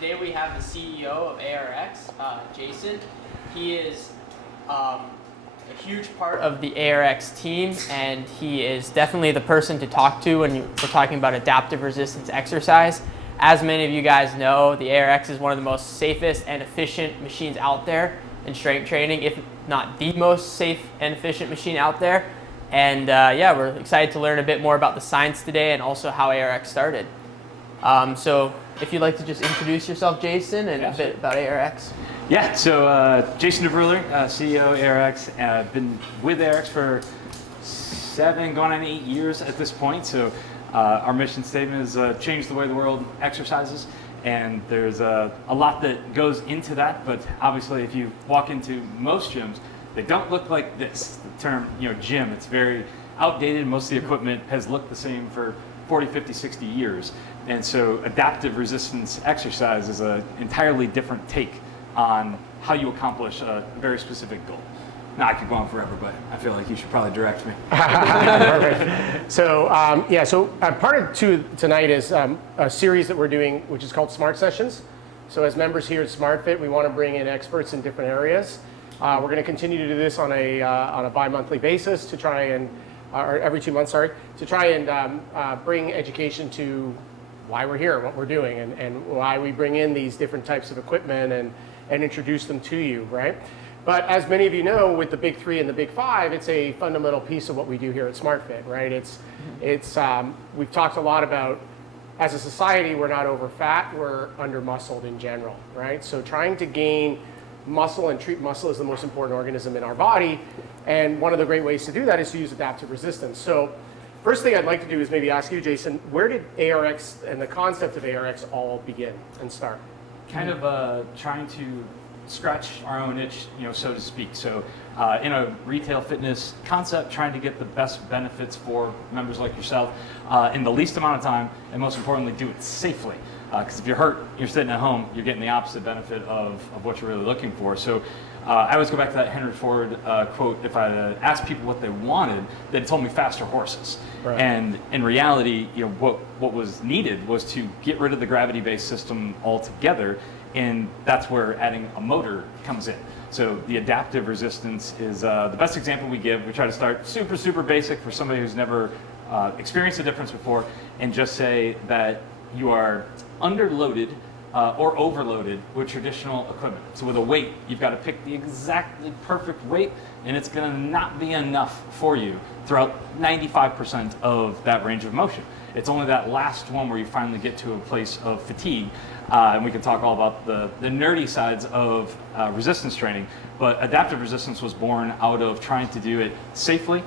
Today we have the CEO of ARX, Jason. He is a huge part of the ARX team, and he is definitely the person to talk to when we're talking about adaptive resistance exercise. As many of you guys know, the ARX is one of the most safest and efficient machines out there in strength training, if not the most safe and efficient machine out there. And yeah, we're excited to learn a bit more about the science today and also how ARX started. So if you'd like to just introduce yourself, Jason, and a bit about ARX. Yeah, so Jason DeBruler, CEO of ARX. I've been with ARX for 7, going on 8 years at this point. So our mission statement is change the way the world exercises. And there's a lot that goes into that, but obviously if you walk into most gyms, they don't look like this. The term, gym, it's very outdated. Most of the equipment has looked the same for 40, 50, 60 years. And so adaptive resistance exercise is an entirely different take on how you accomplish a very specific goal. Now, I could go on forever, but I feel like you should probably direct me. Perfect. So, part of two tonight is a series that we're doing, which is called Smart Sessions. So as members here at SmartFit, we want to bring in experts in different areas. We're going to continue to do this on a bi-monthly basis to try and, or every 2 months, sorry, to try and bring education to why we're here, what we're doing, and why we bring in these different types of equipment and introduce them to you, right? But as many of you know, with the Big 3 and the Big 5, it's a fundamental piece of what we do here at SmartFit, right? We've talked a lot about, as a society, we're not over fat, we're under muscled in general, right? So trying to gain muscle and treat muscle is the most important organism in our body. And one of the great ways to do that is to use adaptive resistance. So first thing I'd like to do is maybe ask you, Jason, where did ARX and the concept of ARX all begin and start? Kind of trying to scratch our own itch, so to speak. So in a retail fitness concept, trying to get the best benefits for members like yourself in the least amount of time, and most importantly, do it safely. Because if you're hurt, you're sitting at home, you're getting the opposite benefit of what you're really looking for. So I always go back to that Henry Ford quote. If I asked people what they wanted, they'd told me faster horses. Right. And in reality, what was needed was to get rid of the gravity-based system altogether, and that's where adding a motor comes in. So the adaptive resistance is the best example we give. We try to start super, super basic for somebody who's never experienced the difference before, and just say that you are underloaded or overloaded with traditional equipment. So with a weight, you've got to pick the exactly perfect weight, and it's going to not be enough for you throughout 95% of that range of motion. It's only that last one where you finally get to a place of fatigue, and we can talk all about the nerdy sides of resistance training, but adaptive resistance was born out of trying to do it safely,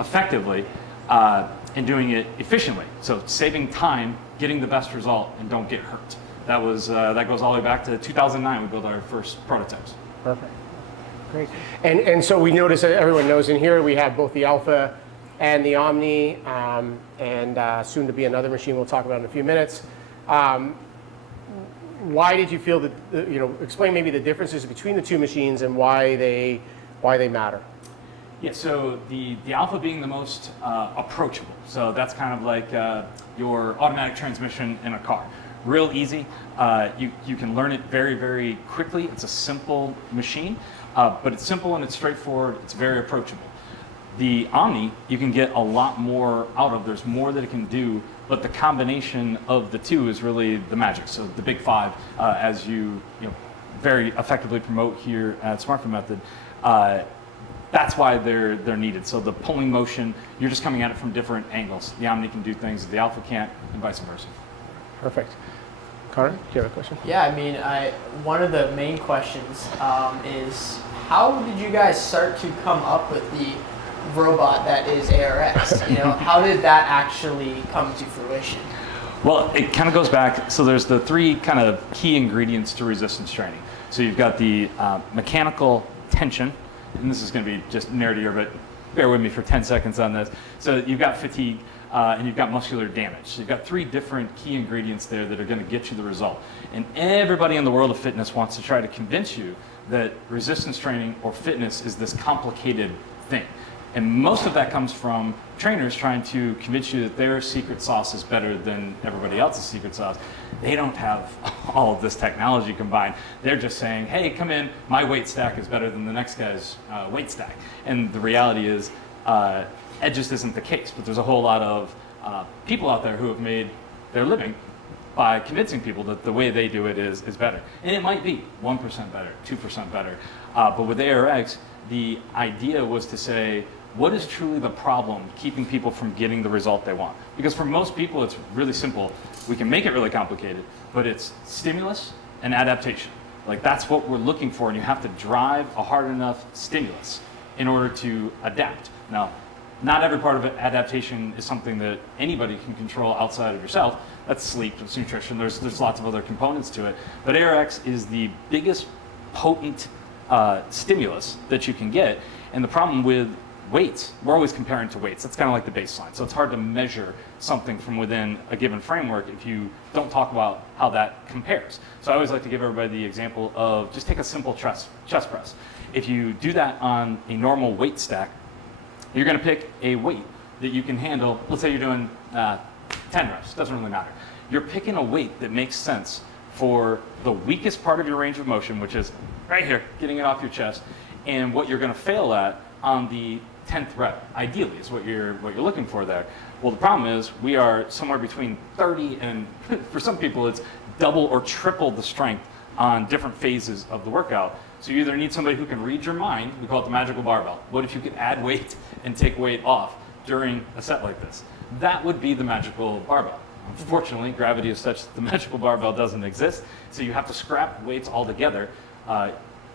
effectively, and doing it efficiently. So saving time, getting the best result, and don't get hurt. That goes all the way back to 2009. We built our first prototypes. Perfect, great. And so we notice that everyone knows in here we have both the Alpha and the Omni, and soon to be another machine we'll talk about in a few minutes. Why did you feel that, explain maybe the differences between the two machines and why they matter? Yeah, so the Alpha being the most approachable. So that's kind of like your automatic transmission in a car. Real easy. You can learn it very, very quickly. It's a simple machine, but it's simple and it's straightforward. It's very approachable. The Omni, you can get a lot more out of. There's more that it can do, but the combination of the two is really the magic. So the Big 5, as you very effectively promote here at SmartFit Method, that's why they're needed. So the pulling motion, you're just coming at it from different angles. The Omni can do things that the Alpha can't, and vice versa. Perfect. Connor, do you have a question? Yeah, I mean, one of the main questions is, how did you guys start to come up with the robot that is ARX? How did that actually come to fruition? Well, it kind of goes back. So there's the 3 kind of key ingredients to resistance training. So you've got the mechanical tension, and this is going to be just nerdier, but bear with me for 10 seconds on this. So you've got fatigue, and you've got muscular damage. So you've got 3 different key ingredients there that are going to get you the result. And everybody in the world of fitness wants to try to convince you that resistance training or fitness is this complicated thing. And most of that comes from trainers trying to convince you that their secret sauce is better than everybody else's secret sauce. They don't have all of this technology combined. They're just saying, hey, come in, my weight stack is better than the next guy's weight stack. And the reality is, it just isn't the case. But there's a whole lot of people out there who have made their living by convincing people that the way they do it is better. And it might be 1% better, 2% better. But with ARX, the idea was to say, what is truly the problem keeping people from getting the result they want? Because for most people, it's really simple. We can make it really complicated, but it's stimulus and adaptation. Like that's what we're looking for, and you have to drive a hard enough stimulus in order to adapt. Now, not every part of adaptation is something that anybody can control outside of yourself. That's sleep, it's nutrition, there's lots of other components to it. But ARX is the biggest potent stimulus that you can get. And the problem with weights, we're always comparing to weights. That's kind of like the baseline. So it's hard to measure something from within a given framework if you don't talk about how that compares. So I always like to give everybody the example of just take a simple chest press. If you do that on a normal weight stack, you're going to pick a weight that you can handle. Let's say you're doing 10 reps, doesn't really matter. You're picking a weight that makes sense for the weakest part of your range of motion, which is right here, getting it off your chest, and what you're going to fail at on the 10th rep, ideally, is what you're looking for there. Well, the problem is we are somewhere between 30 and, for some people, it's double or triple the strength on different phases of the workout. So you either need somebody who can read your mind, we call it the magical barbell. What if you could add weight and take weight off during a set like this? That would be the magical barbell. Unfortunately, gravity is such that the magical barbell doesn't exist, so you have to scrap weights altogether.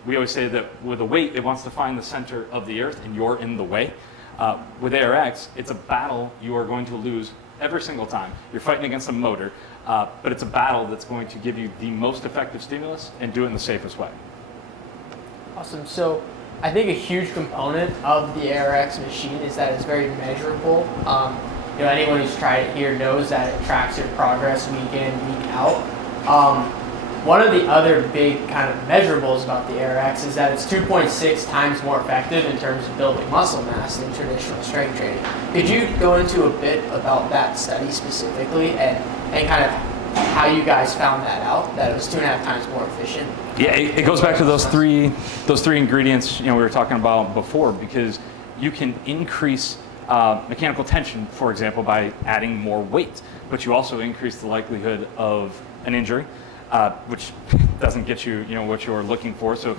We always say that with a weight, it wants to find the center of the earth, and you're in the way. With ARX, it's a battle you are going to lose every single time. You're fighting against a motor, but it's a battle that's going to give you the most effective stimulus and do it in the safest way. Awesome. So I think a huge component of the ARX machine is that it's very measurable. Anyone who's tried it here knows that it tracks your progress week in, week out. One of the other big kind of measurables about the ARX is that it's 2.6 times more effective in terms of building muscle mass than traditional strength training. Could you go into a bit about that study specifically and kind of how you guys found that out, that it was 2.5 times more efficient? Yeah, it goes back to those three ingredients we were talking about before, because you can increase mechanical tension, for example, by adding more weight, but you also increase the likelihood of an injury, which doesn't get you, what you're looking for. So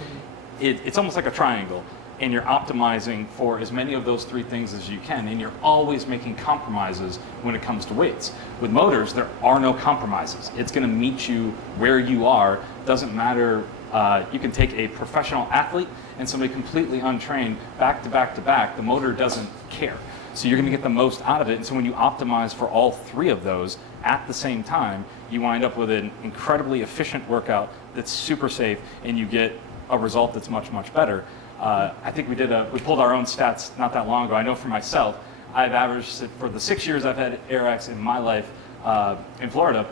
it's almost like a triangle, and you're optimizing for as many of those three things as you can, and you're always making compromises when it comes to weights. With motors, there are no compromises. It's going to meet you where you are. Doesn't matter. You can take a professional athlete and somebody completely untrained back to back to back. The motor doesn't care. So you're going to get the most out of it. And so when you optimize for all three of those at the same time, you wind up with an incredibly efficient workout that's super safe, and you get a result that's much, much better. I think we pulled our own stats not that long ago. I know for myself, I've averaged, for the 6 years I've had ARX in my life in Florida,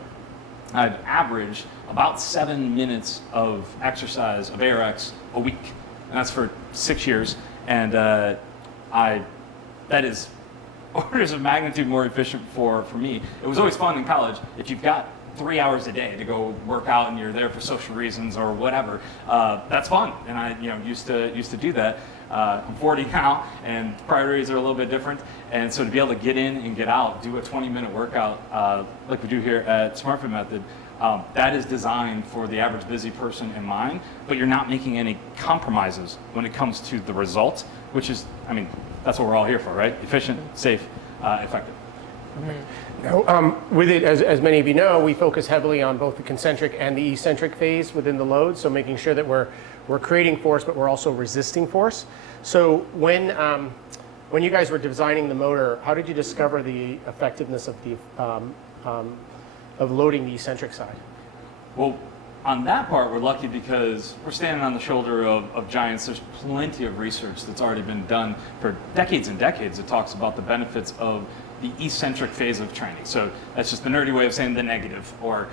I've averaged about 7 minutes of exercise of ARX a week. And that's for 6 years. And that is orders of magnitude more efficient for me. It was always fun in college. If you've got 3 hours a day to go work out and you're there for social reasons or whatever, that's fun. And I used to do that. I'm 40 now, and priorities are a little bit different. And so to be able to get in and get out, do a 20-minute workout like we do here at SmartFit Method, that is designed for the average busy person in mind, but you're not making any compromises when it comes to the results, which is, that's what we're all here for, right? Efficient, safe, effective. Now, with it, as many of you know, we focus heavily on both the concentric and the eccentric phase within the load, so making sure that we're creating force, but we're also resisting force. So when you guys were designing the motor, how did you discover the effectiveness of of loading the eccentric side? Well, on that part, we're lucky because we're standing on the shoulder of giants. There's plenty of research that's already been done for decades and decades that talks about the benefits of the eccentric phase of training. So that's just the nerdy way of saying the negative, or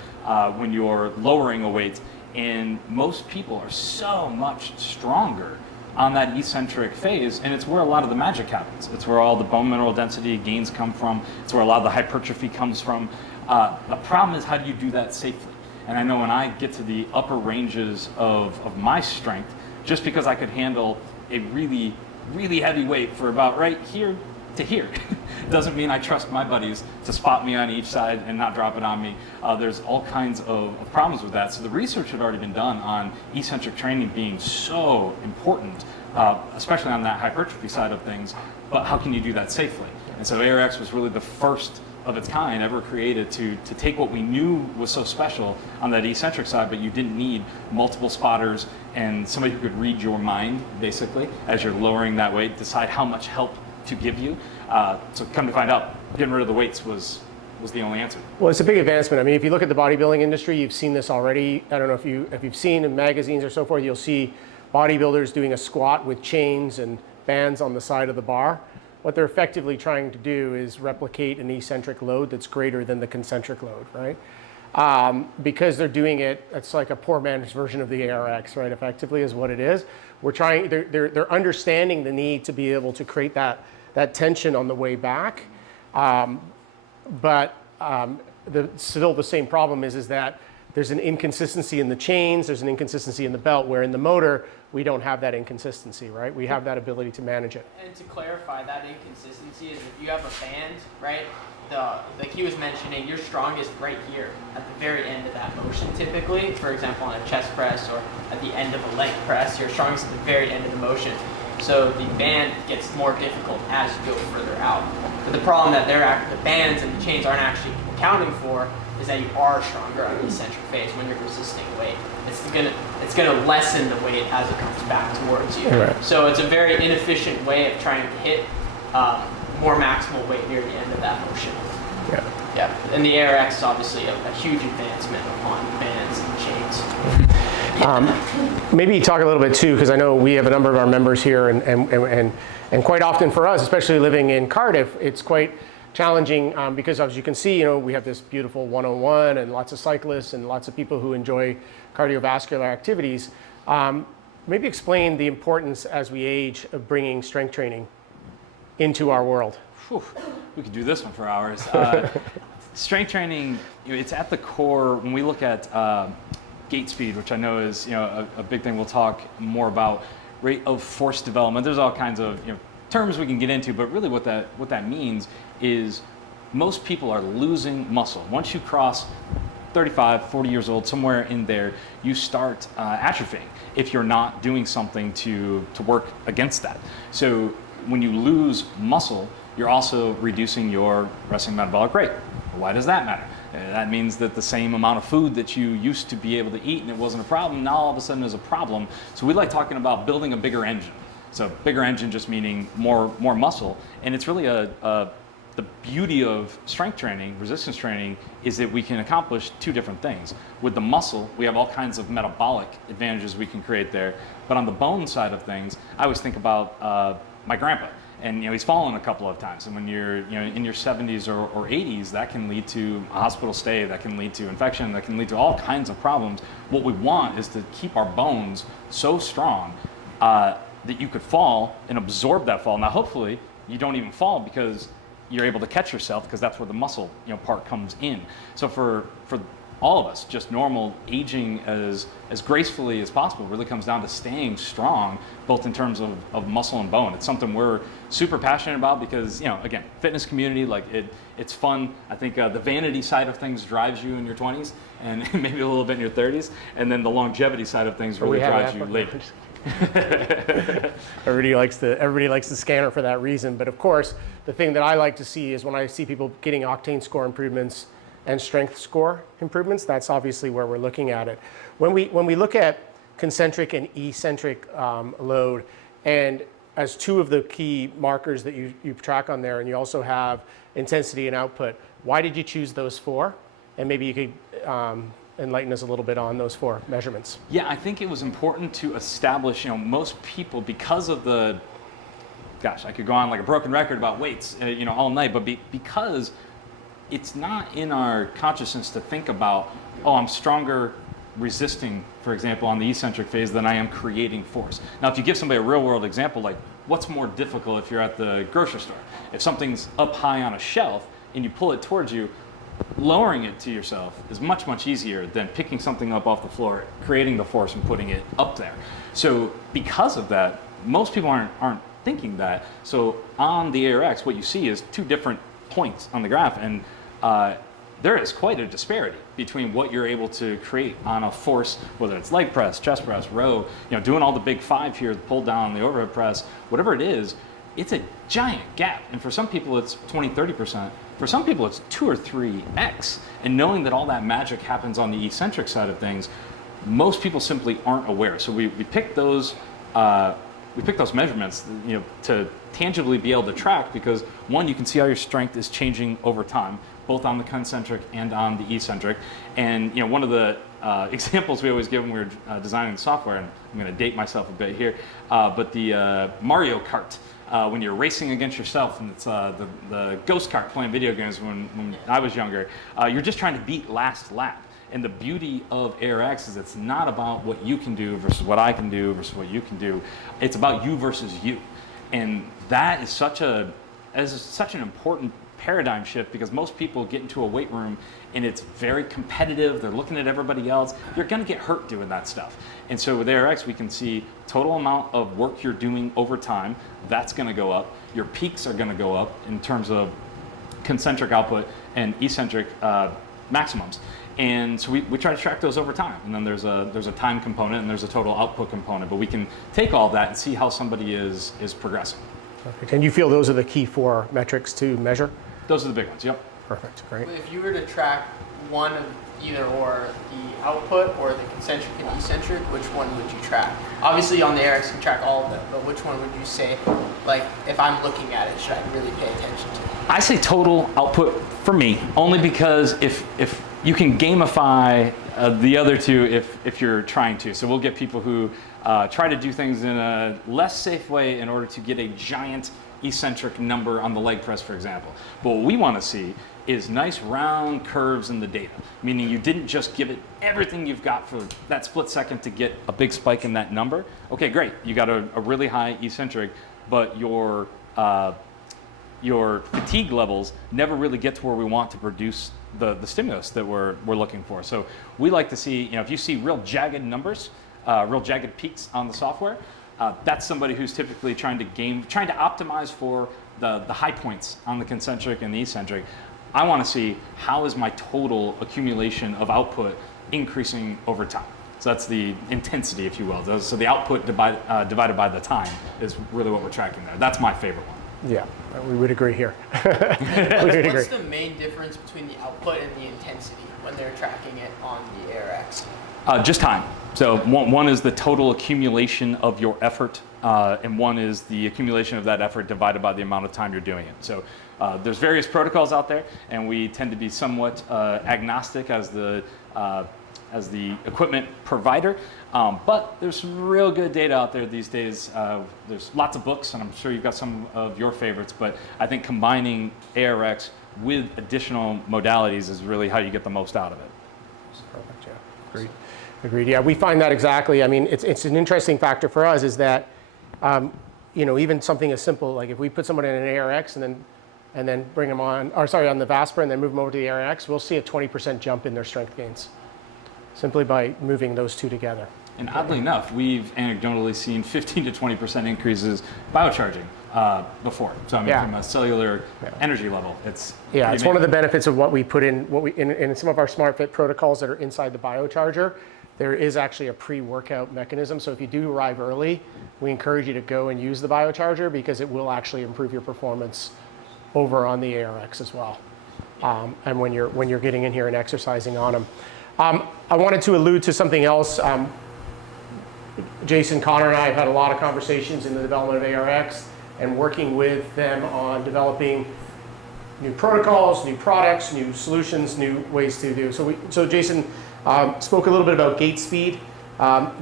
when you're lowering a weight. And most people are so much stronger on that eccentric phase, and it's where a lot of the magic happens. It's where all the bone mineral density gains come from. It's where a lot of the hypertrophy comes from. The problem is, how do you do that safely? And I know when I get to the upper ranges of my strength, just because I could handle a really, really heavy weight for about right here to here, doesn't mean I trust my buddies to spot me on each side and not drop it on me. There's all kinds of problems with that. So the research had already been done on eccentric training being so important, especially on that hypertrophy side of things, but how can you do that safely? And so ARX was really the first of its kind ever created to take what we knew was so special on that eccentric side, but you didn't need multiple spotters and somebody who could read your mind, basically, as you're lowering that weight, decide how much help to give you. So come to find out, getting rid of the weights was the only answer. Well, it's a big advancement. I mean, if you look at the bodybuilding industry, you've seen this already. I don't know if you've seen in magazines or so forth, you'll see bodybuilders doing a squat with chains and bands on the side of the bar. What they're effectively trying to do is replicate an eccentric load that's greater than the concentric load, right? Because they're doing it, it's like a poor man's version of the ARX, right? Effectively is what it is. They're understanding the need to be able to create that tension on the way back. But still the same problem is that there's an inconsistency in the chains, there's an inconsistency in the belt, where in the motor, we don't have that inconsistency, right? We have that ability to manage it. And to clarify, that inconsistency is if you have a band, right? Like he was mentioning, you're strongest right here at the very end of that motion typically. For example, on a chest press or at the end of a leg press, you're strongest at the very end of the motion. So the band gets more difficult as you go further out. But the problem that the bands and the chains aren't actually accounting for is that you are stronger on the eccentric phase when you're resisting weight. It's gonna lessen the weight as it comes back towards you. Right. So it's a very inefficient way of trying to hit more maximal weight near the end of that motion. Yeah. And the ARX is obviously a huge advancement upon bands and chains. Maybe talk a little bit too, because I know we have a number of our members here, and quite often for us, especially living in Cardiff, it's quite challenging because, as you can see, we have this beautiful 101 and lots of cyclists and lots of people who enjoy cardiovascular activities. Maybe explain the importance as we age of bringing strength training into our world. Whew, we could do this one for hours. Strength training, it's at the core. When we look at gait speed, which I know is a big thing we'll talk more about, rate of force development. There's all kinds of terms we can get into, but really what that means is most people are losing muscle. Once you cross 35, 40 years old, somewhere in there, you start atrophying if you're not doing something to work against that. So when you lose muscle, you're also reducing your resting metabolic rate. Why does that matter? That means that the same amount of food that you used to be able to eat and it wasn't a problem, now all of a sudden is a problem. So we like talking about building a bigger engine. So bigger engine just meaning more muscle. And it's really the beauty of strength training, resistance training, is that we can accomplish two different things. With the muscle, we have all kinds of metabolic advantages we can create there. But on the bone side of things, I always think about my grandpa. And he's fallen a couple of times, and when you're in your 70s or 80s, that can lead to a hospital stay, that can lead to infection, that can lead to all kinds of problems. What we want is to keep our bones so strong that you could fall and absorb that fall. Now, hopefully, you don't even fall because you're able to catch yourself, because that's where the muscle part comes in. So for all of us, just normal aging as gracefully as possible really comes down to staying strong, both in terms of muscle and bone. It's something we're super passionate about because, again, fitness community, it's fun. I think the vanity side of things drives you in your 20s and maybe a little bit in your 30s, and then the longevity side of things really drives you later. Everybody likes the scanner for that reason, but of course, the thing that I like to see is when I see people getting octane score improvements and strength score improvements, that's obviously where we're looking at it. When we look at concentric and eccentric load, and as two of the key markers that you track on there, and you also have intensity and output, why did you choose those four? And maybe you could enlighten us a little bit on those four measurements. Yeah, I think it was important to establish, most people, because of the, I could go on like a broken record about weights, all night, but because it's not in our consciousness to think about, oh, I'm stronger resisting, for example, on the eccentric phase than I am creating force. Now, if you give somebody a real world example, like what's more difficult if you're at the grocery store? If something's up high on a shelf and you pull it towards you, lowering it to yourself is much, much easier than picking something up off the floor, creating the force and putting it up there. So because of that, most people aren't thinking that. So on the ARX, what you see is two different points on the graph, and there is quite a disparity between what you're able to create on a force, whether it's leg press, chest press, row, doing all the big five here, the pull down, the overhead press, whatever it is, it's a giant gap. And for some people, it's 20, 30%. For some people, it's 2 or 3x. And knowing that all that magic happens on the eccentric side of things, most people simply aren't aware. So we picked those measurements, to tangibly be able to track, because one, you can see how your strength is changing over time, both on the concentric and on the eccentric. And one of the examples we always give when we're designing the software, and I'm going to date myself a bit here, but the Mario Kart. When you're racing against yourself, and it's the ghost cart playing video games when I was younger, you're just trying to beat last lap. And the beauty of ARX is it's not about what you can do versus what I can do versus what you can do. It's about you versus you. And that is such an important paradigm shift, because most people get into a weight room and it's very competitive. They're looking at everybody else. You're going to get hurt doing that stuff. And so with ARX, we can see total amount of work you're doing over time. That's going to go up. Your peaks are going to go up in terms of concentric output and eccentric maximums. And so we try to track those over time. And then there's a time component and there's a total output component. But we can take all that and see how somebody is progressing. Perfect. And you feel those are the key 4 metrics to measure? Those are the big ones, yep. Perfect, great. If you were to track one of either or, the output or the concentric and eccentric, which one would you track? Obviously on the ARX you track all of them, but which one would you say, like, if I'm looking at it, should I really pay attention to? I say total output for me, only because if you can gamify the other two if you're trying to. So we'll get people who try to do things in a less safe way in order to get a giant eccentric number on the leg press, for example. But what we want to see is nice round curves in the data, meaning you didn't just give it everything you've got for that split second to get a big spike in that number. Okay, great, you got a really high eccentric, but your fatigue levels never really get to where we want to produce the stimulus that we're looking for. So we like to see, if you see real jagged numbers, real jagged peaks on the software, that's somebody who's typically trying to optimize for the high points on the concentric and the eccentric. I want to see how is my total accumulation of output increasing over time. So that's the intensity, if you will. So the output divided by the time is really what we're tracking there. That's my favorite one. Yeah, we would agree here. What's the main difference between the output and the intensity when they're tracking it on the ARX? Just time. So one is the total accumulation of your effort, and one is the accumulation of that effort divided by the amount of time you're doing it. So there's various protocols out there, and we tend to be somewhat agnostic as the equipment provider. But there's some real good data out there these days. There's lots of books, and I'm sure you've got some of your favorites, but I think combining ARX with additional modalities is really how you get the most out of it. Perfect, yeah. Agreed. Yeah, we find that exactly. I mean, it's an interesting factor for us is that, even something as simple, like if we put someone in an ARX and then bring them on the Vaspra and then move them over to the ARX, we'll see a 20% jump in their strength gains, simply by moving those two together. And oddly enough, we've anecdotally seen 15 to 20% increases biocharging before. So I mean, from a cellular energy level, it's one of the benefits of what we put in in some of our SmartFit protocols that are inside the biocharger. There is actually a pre-workout mechanism. So if you do arrive early, we encourage you to go and use the biocharger, because it will actually improve your performance over on the ARX as well. And when you're getting in here and exercising on them. I wanted to allude to something else. Jason, Connor, and I have had a lot of conversations in the development of ARX and working with them on developing new protocols, new products, new solutions, new ways to do. So Jason spoke a little bit about gait speed.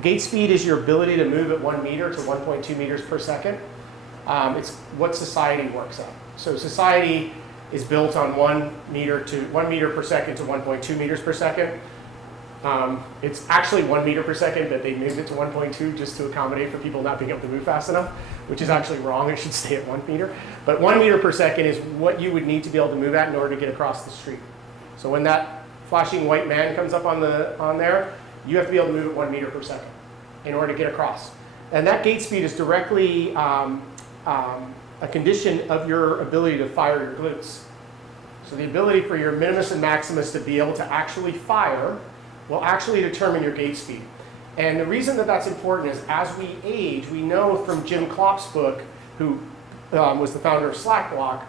Gait speed is your ability to move at 1 meter to 1.2 meters per second. It's what society works at. So society is built on 1 meter per second to 1.2 meters per second. It's actually 1 meter per second, but they moved it to 1.2 just to accommodate for people not being able to move fast enough, which is actually wrong. It should stay at 1 meter. But 1 meter per second is what you would need to be able to move at in order to get across the street. So when that flashing white man comes up on there, you have to be able to move at 1 meter per second in order to get across. And that gate speed is directly a condition of your ability to fire your glutes. So the ability for your minimus and maximus to be able to actually fire will actually determine your gate speed. And the reason that that's important is as we age, we know from Jim Klopp's book, who was the founder of Slackblock,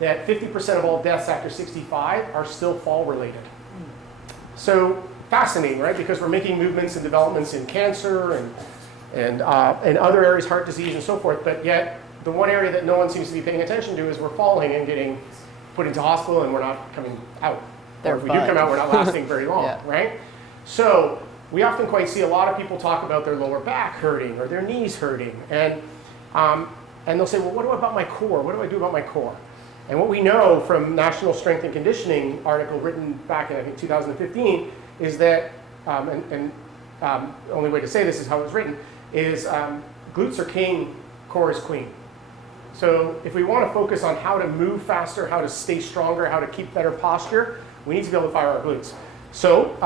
that 50% of all deaths after 65 are still fall related. So fascinating, right? Because we're making movements and developments in cancer and other areas, heart disease and so forth, but yet the one area that no one seems to be paying attention to is we're falling and getting put into hospital and we're not coming out. Or if we do come out, we're not lasting very long, Yeah. right? So we often quite see a lot of people talk about their lower back hurting or their knees hurting. And they'll say, well, what about my core? What do I do about my core? And what we know from National Strength and Conditioning article written back in, I think, 2015, is that, only way to say this is how it was written, is glutes are king, core is queen. So if we want to focus on how to move faster, how to stay stronger, how to keep better posture, we need to be able to fire our glutes. So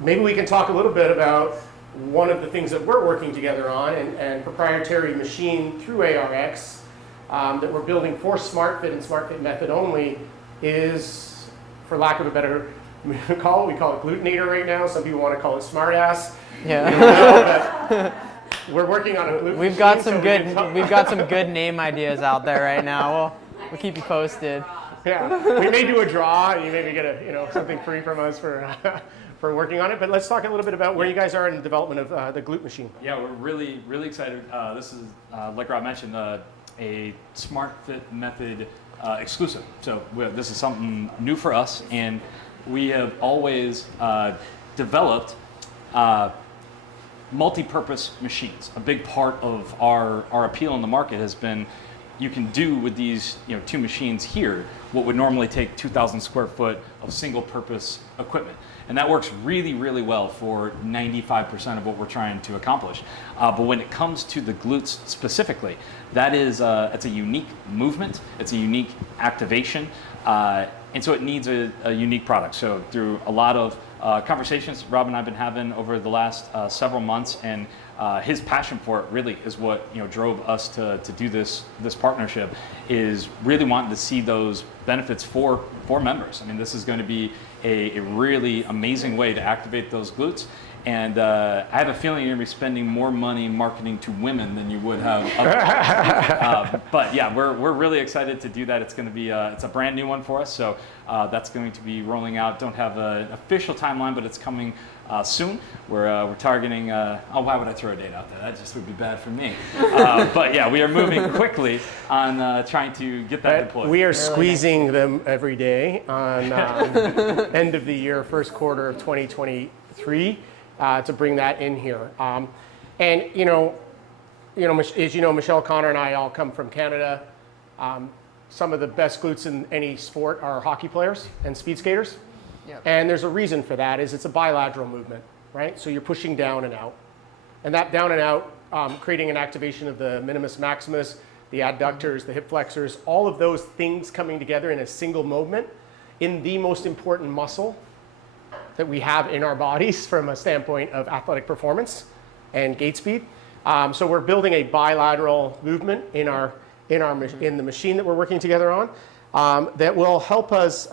maybe we can talk a little bit about one of the things that we're working together on and proprietary machine through ARX that we're building for SmartFit and SmartFit method only is, for lack of a better call, we call it glutenator right now. Some people want to call it smartass. Yeah. We're working on a glute We've got some good name ideas out there right now. We'll keep you posted. Yeah, we may do a draw, and you maybe get something free from us for for working on it. But let's talk a little bit about where you guys are in the development of the glute machine. Yeah, we're really excited. This is, like Rob mentioned, a SmartFit method exclusive. So this is something new for us, and we have always developed multi-purpose machines. A big part of our appeal in the market has been you can do with these 2 machines here what would normally take 2,000 square foot of single-purpose equipment. And that works really well for 95% of what we're trying to accomplish. But when it comes to the glutes specifically, that is it's a unique movement, it's a unique activation, and so it needs a unique product. So through a lot of conversations Rob and I have been having over the last several months, and his passion for it really is what drove us to do this partnership, is really wanting to see those benefits for members. I mean, this is going to be a really amazing way to activate those glutes. And I have a feeling you're going to be spending more money marketing to women than you would have otherwise. But yeah, we're really excited to do that. It's going to be it's a brand new one for us. So that's going to be rolling out. Don't have an official timeline, but it's coming soon. We're targeting. Why would I throw a date out there? That just would be bad for me. But yeah, we are moving quickly on trying to get that deployed. We are squeezing them every day on end of the year, first quarter of 2023. To bring that in here. And as you know, Michelle, Connor, and I all come from Canada. Some of the best glutes in any sport are hockey players and speed skaters. Yep. And there's a reason for that, is it's a bilateral movement, right? So you're pushing down and out. And that down and out, creating an activation of the minimus maximus, the adductors, the hip flexors, all of those things coming together in a single movement in the most important muscle that we have in our bodies from a standpoint of athletic performance and gait speed. So we're building a bilateral movement in the machine that we're working together on that will help us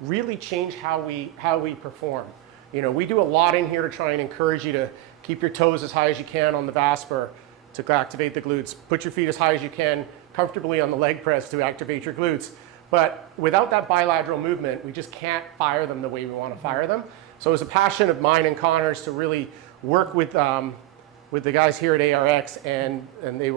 really change how we perform. We do a lot in here to try and encourage you to keep your toes as high as you can on the VASPER to activate the glutes. Put your feet as high as you can comfortably on the leg press to activate your glutes. But without that bilateral movement, we just can't fire them the way we want to fire them. So it was a passion of mine and Connor's to really work with the guys here at ARX, and they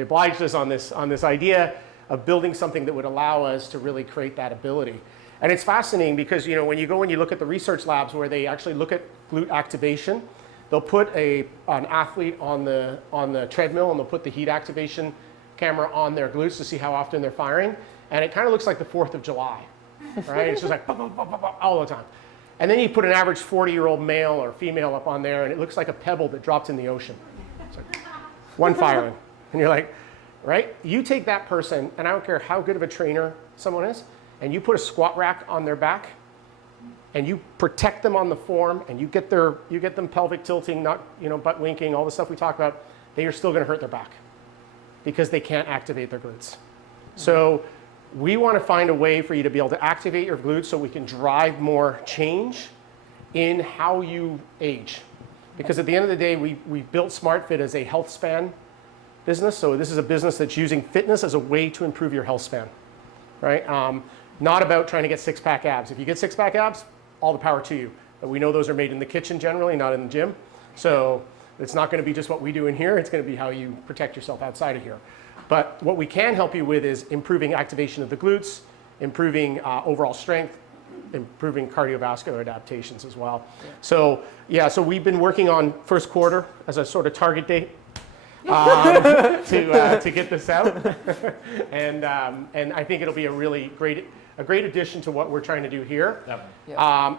obliged us on this idea of building something that would allow us to really create that ability. And it's fascinating because when you go and you look at the research labs where they actually look at glute activation, they'll put an athlete on the treadmill and they'll put the heat activation camera on their glutes to see how often they're firing. And it kind of looks like the 4th of July, right? It's just like all the time. And then you put an average 40-year-old male or female up on there, and it looks like a pebble that dropped in the ocean. It's like one firing. And you're like, right? You take that person, and I don't care how good of a trainer someone is, and you put a squat rack on their back, and you protect them on the form, and you get them pelvic tilting, not butt winking, all the stuff we talk about, they are still going to hurt their back because they can't activate their glutes. So we want to find a way for you to be able to activate your glutes so we can drive more change in how you age. Because at the end of the day, we built SmartFit as a health span business. So this is a business that's using fitness as a way to improve your health span, right? Not about trying to get six-pack abs. If you get six-pack abs, all the power to you. But we know those are made in the kitchen generally, not in the gym. So it's not going to be just what we do in here. It's going to be how you protect yourself outside of here. But what we can help you with is improving activation of the glutes, improving overall strength, improving cardiovascular adaptations as well. Yeah. So we've been working on first quarter as a sort of target date to get this out, and I think it'll be a really great addition to what we're trying to do here. Yeah.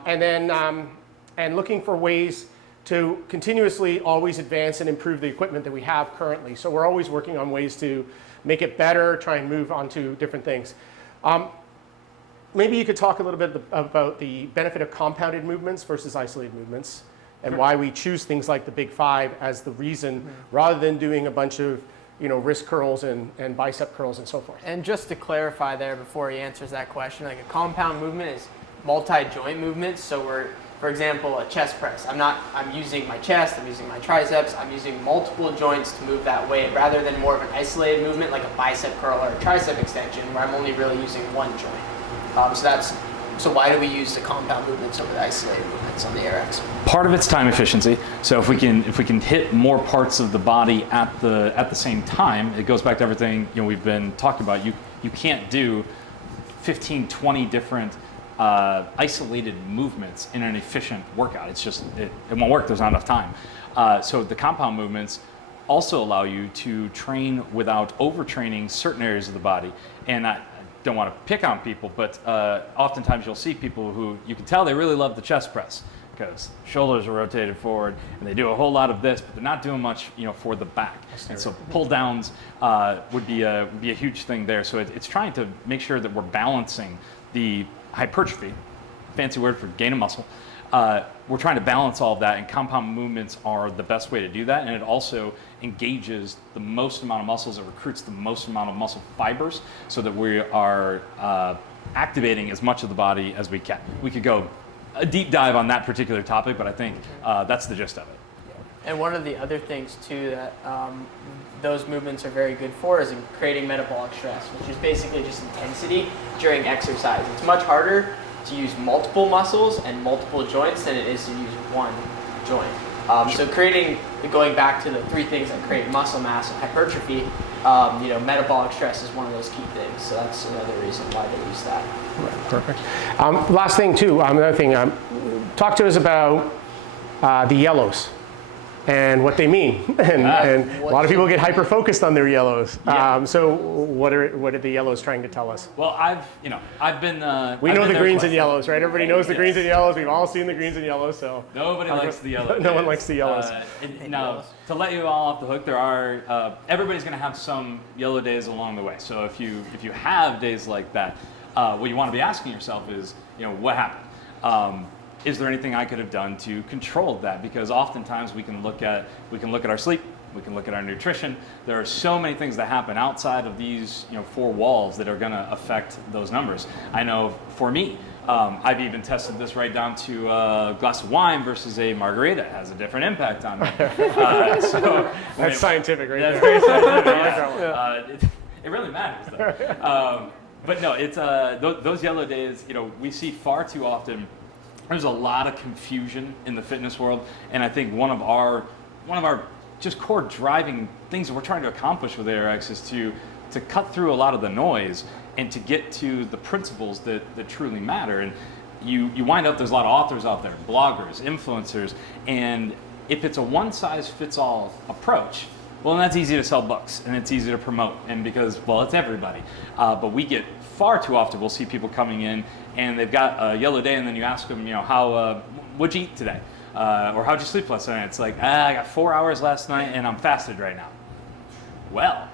And looking for ways to continuously always advance and improve the equipment that we have currently. So we're always working on ways to make it better, try and move on to different things. Maybe you could talk a little bit about the benefit of compounded movements versus isolated movements, and why we choose things like the Big Five as the reason, rather than doing a bunch of wrist curls and bicep curls and so forth. And just to clarify there before he answers that question, like a compound movement is multi-joint movements. So for example, a chest press. I'm using my chest, I'm using my triceps, I'm using multiple joints to move that weight rather than more of an isolated movement like a bicep curl or a tricep extension where I'm only really using one joint. So why do we use the compound movements over the isolated movements on the ARX? Part of it's time efficiency. So if we can hit more parts of the body at the same time, it goes back to everything we've been talking about. You can't do 15, 20 different isolated movements in an efficient workout. It's just, it won't work, there's not enough time. So the compound movements also allow you to train without overtraining certain areas of the body. And I don't want to pick on people, but oftentimes you'll see people who you can tell they really love the chest press because shoulders are rotated forward and they do a whole lot of this, but they're not doing much for the back. And so pull downs would be a huge thing there. So it's trying to make sure that we're balancing the hypertrophy, fancy word for gain of muscle. We're trying to balance all of that, and compound movements are the best way to do that. And it also engages the most amount of muscles, it recruits the most amount of muscle fibers so that we are activating as much of the body as we can. We could go a deep dive on that particular topic, but I think that's the gist of it. And one of the other things too that those movements are very good for is in creating metabolic stress, which is basically just intensity during exercise. It's much harder to use multiple muscles and multiple joints than it is to use one joint. So going back to the three things that create muscle mass and hypertrophy, metabolic stress is one of those key things. So that's another reason why they use that. Right, perfect. Last thing too, another thing, talk to us about the yellows and what they mean. And a lot of people get hyper-focused on their yellows. Yeah. So what are the yellows trying to tell us? Well, I've been... we know the greens and yellows, right? Everybody knows the greens and yellows. We've all seen the greens and yellows, so... Nobody likes the yellows. No one likes the yellows. Now, to let you all off the hook, there are... everybody's going to have some yellow days along the way. So if you have days like that, what you want to be asking yourself is, what happened? Is there anything I could have done to control that? Because oftentimes we can look at our sleep, we can look at our nutrition. There are so many things that happen outside of these four walls that are going to affect those numbers. I know for me, I've even tested this right down to a glass of wine versus a margarita. It has a different impact on me. That's scientific, right? That's very scientific. It really matters, though. But no, it's those yellow days. We see far too often. There's a lot of confusion in the fitness world, and I think one of our just core driving things that we're trying to accomplish with ARX is to cut through a lot of the noise and to get to the principles that truly matter. And you wind up, there's a lot of authors out there, bloggers, influencers, and if it's a one-size-fits-all approach, well, then that's easy to sell books and it's easy to promote, and because, well, it's everybody. But we get far too often, we'll see people coming in and they've got a yellow day, and then you ask them, what'd you eat today? Or how'd you sleep last night? It's like, I got 4 hours last night and I'm fasted right now. Well,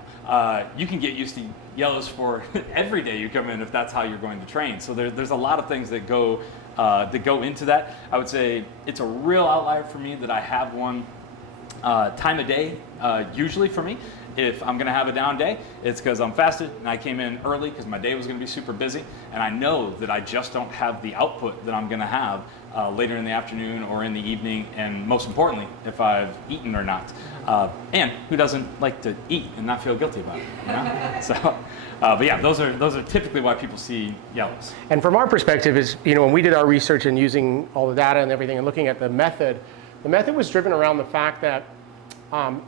you can get used to yellows for every day you come in if that's how you're going to train. So there's a lot of things that go into that. I would say it's a real outlier for me that I have one time of day, usually for me. If I'm gonna have a down day, it's because I'm fasted and I came in early because my day was gonna be super busy, and I know that I just don't have the output that I'm gonna have later in the afternoon or in the evening, and most importantly, if I've eaten or not. And who doesn't like to eat and not feel guilty about it? You know? So, but yeah, those are typically why people see yellows. And from our perspective is, when we did our research and using all the data and everything and looking at the method was driven around the fact that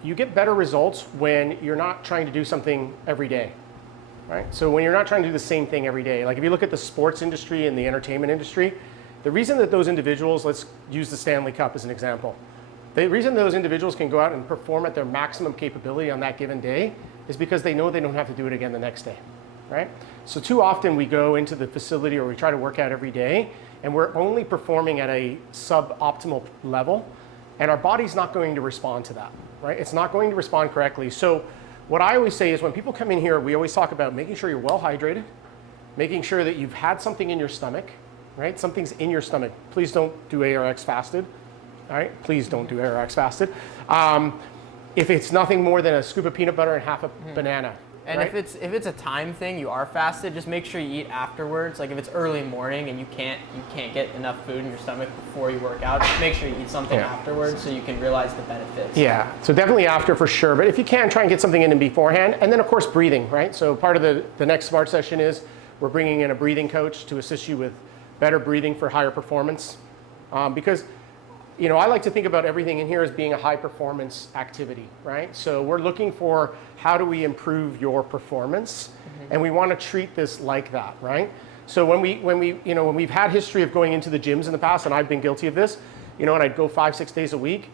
you get better results when you're not trying to do something every day, right? So when you're not trying to do the same thing every day, like if you look at the sports industry and the entertainment industry, the reason that those individuals, let's use the Stanley Cup as an example, the reason those individuals can go out and perform at their maximum capability on that given day is because they know they don't have to do it again the next day, right? So too often we go into the facility or we try to work out every day and we're only performing at a suboptimal level, and our body's not going to respond to that. Right? It's not going to respond correctly. So what I always say is when people come in here, we always talk about making sure you're well hydrated, making sure that you've had something in your stomach, right? Something's in your stomach. Please don't do ARX fasted. All right? Please don't do ARX fasted. If it's nothing more than a scoop of peanut butter and half a banana. And right? if it's a time thing, you are fasted, just make sure you eat afterwards. Like if it's early morning and you can't get enough food in your stomach before you work out, just make sure you eat something afterwards so you can realize the benefits. Yeah, so definitely after for sure. But if you can, try and get something in beforehand. And then of course breathing, right? So part of the next Smart session is we're bringing in a breathing coach to assist you with better breathing for higher performance. Because I like to think about everything in here as being a high performance activity, right? So we're looking for how do we improve your performance, and we want to treat this like that, right? So when we've had history of going into the gyms in the past, and I've been guilty of this, and I'd go 5-6 days a week.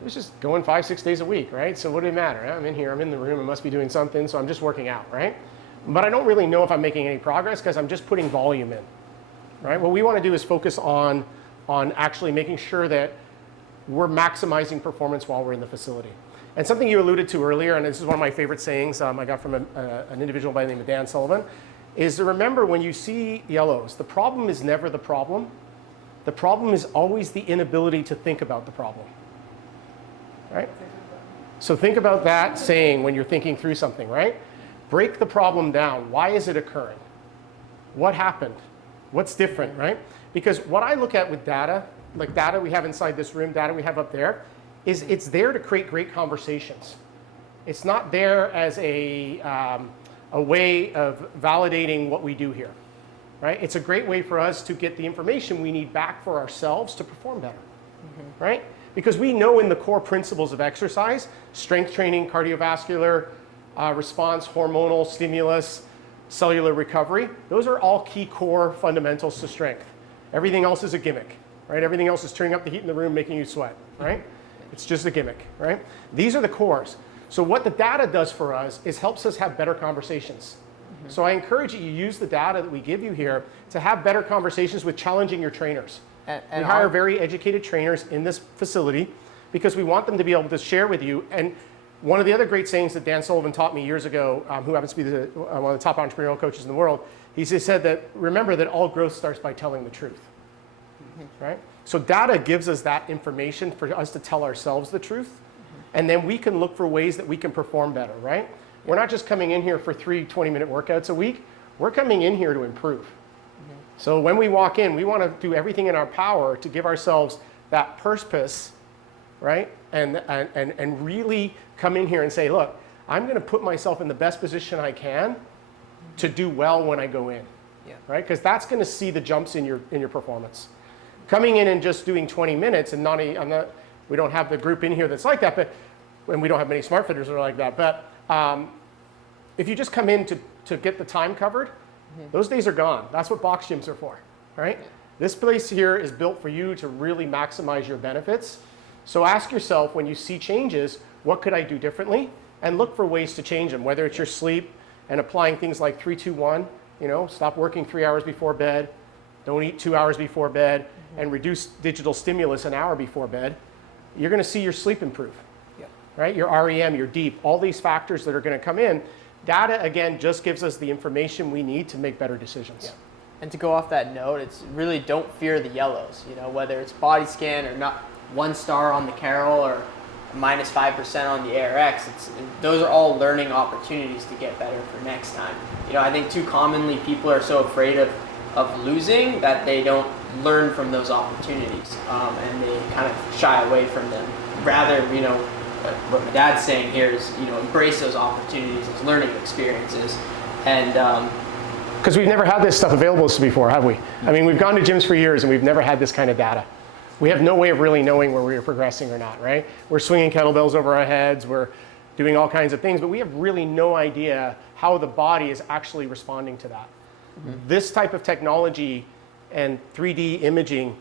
It was just going 5-6 days a week, right? So what did it matter? I'm in here, I'm in the room, I must be doing something, so I'm just working out, right? But I don't really know if I'm making any progress because I'm just putting volume in, right? What we want to do is focus on actually making sure that we're maximizing performance while we're in the facility. And something you alluded to earlier, and this is one of my favorite sayings I got from an individual by the name of Dan Sullivan, is to remember when you see yellows, the problem is never the problem. The problem is always the inability to think about the problem, right? So think about that saying when you're thinking through something, right? Break the problem down. Why is it occurring? What happened? What's different, right? Because what I look at with data, like data we have inside this room, data we have up there, is it's there to create great conversations. It's not there as a way of validating what we do here, right? It's a great way for us to get the information we need back for ourselves to perform better, right? Because we know in the core principles of exercise, strength training, cardiovascular response, hormonal stimulus, cellular recovery, those are all key core fundamentals to strength. Everything else is a gimmick, right? Everything else is turning up the heat in the room, making you sweat, right? It's just a gimmick, right? These are the cores. So what the data does for us is helps us have better conversations. So I encourage you to use the data that we give you here to have better conversations with challenging your trainers. And we hire very educated trainers in this facility because we want them to be able to share with you. And one of the other great sayings that Dan Sullivan taught me years ago, who happens to be one of the top entrepreneurial coaches in the world, he just said that, remember that all growth starts by telling the truth, right? So data gives us that information for us to tell ourselves the truth, and then we can look for ways that we can perform better, right? We're not just coming in here for 3 20-minute workouts a week. We're coming in here to improve. So when we walk in, we want to do everything in our power to give ourselves that purpose, right? And really come in here and say, look, I'm going to put myself in the best position I can to do well when I go in, right? Because that's going to see the jumps in your performance. Coming in and just doing 20 minutes and we don't have the group in here that's like that, and we don't have many smart fitters that are like that, but if you just come in to get the time covered, those days are gone. That's what box gyms are for, right? This place here is built for you to really maximize your benefits. So ask yourself when you see changes, what could I do differently? And look for ways to change them, whether it's your sleep and applying things like 3-2-1, stop working 3 hours before bed, don't eat 2 hours before bed, and reduce digital stimulus an hour before bed, you're going to see your sleep improve, right? Your REM, your deep, all these factors that are going to come in. Data, again, just gives us the information we need to make better decisions. Yeah. And to go off that note, it's really don't fear the yellows, whether it's body scan or not 1 star on the Carroll or -5% on the ARX. Those are all learning opportunities to get better for next time. I think too commonly people are so afraid of losing that they don't learn from those opportunities, and they kind of shy away from them. Rather, what my dad's saying here is, embrace those opportunities as learning experiences. And because we've never had this stuff available to us before, have we? I mean, we've gone to gyms for years and we've never had this kind of data. We have no way of really knowing where we're progressing or not, right? We're swinging kettlebells over our heads, we're doing all kinds of things, but we have really no idea how the body is actually responding to that. This type of technology and 3D imaging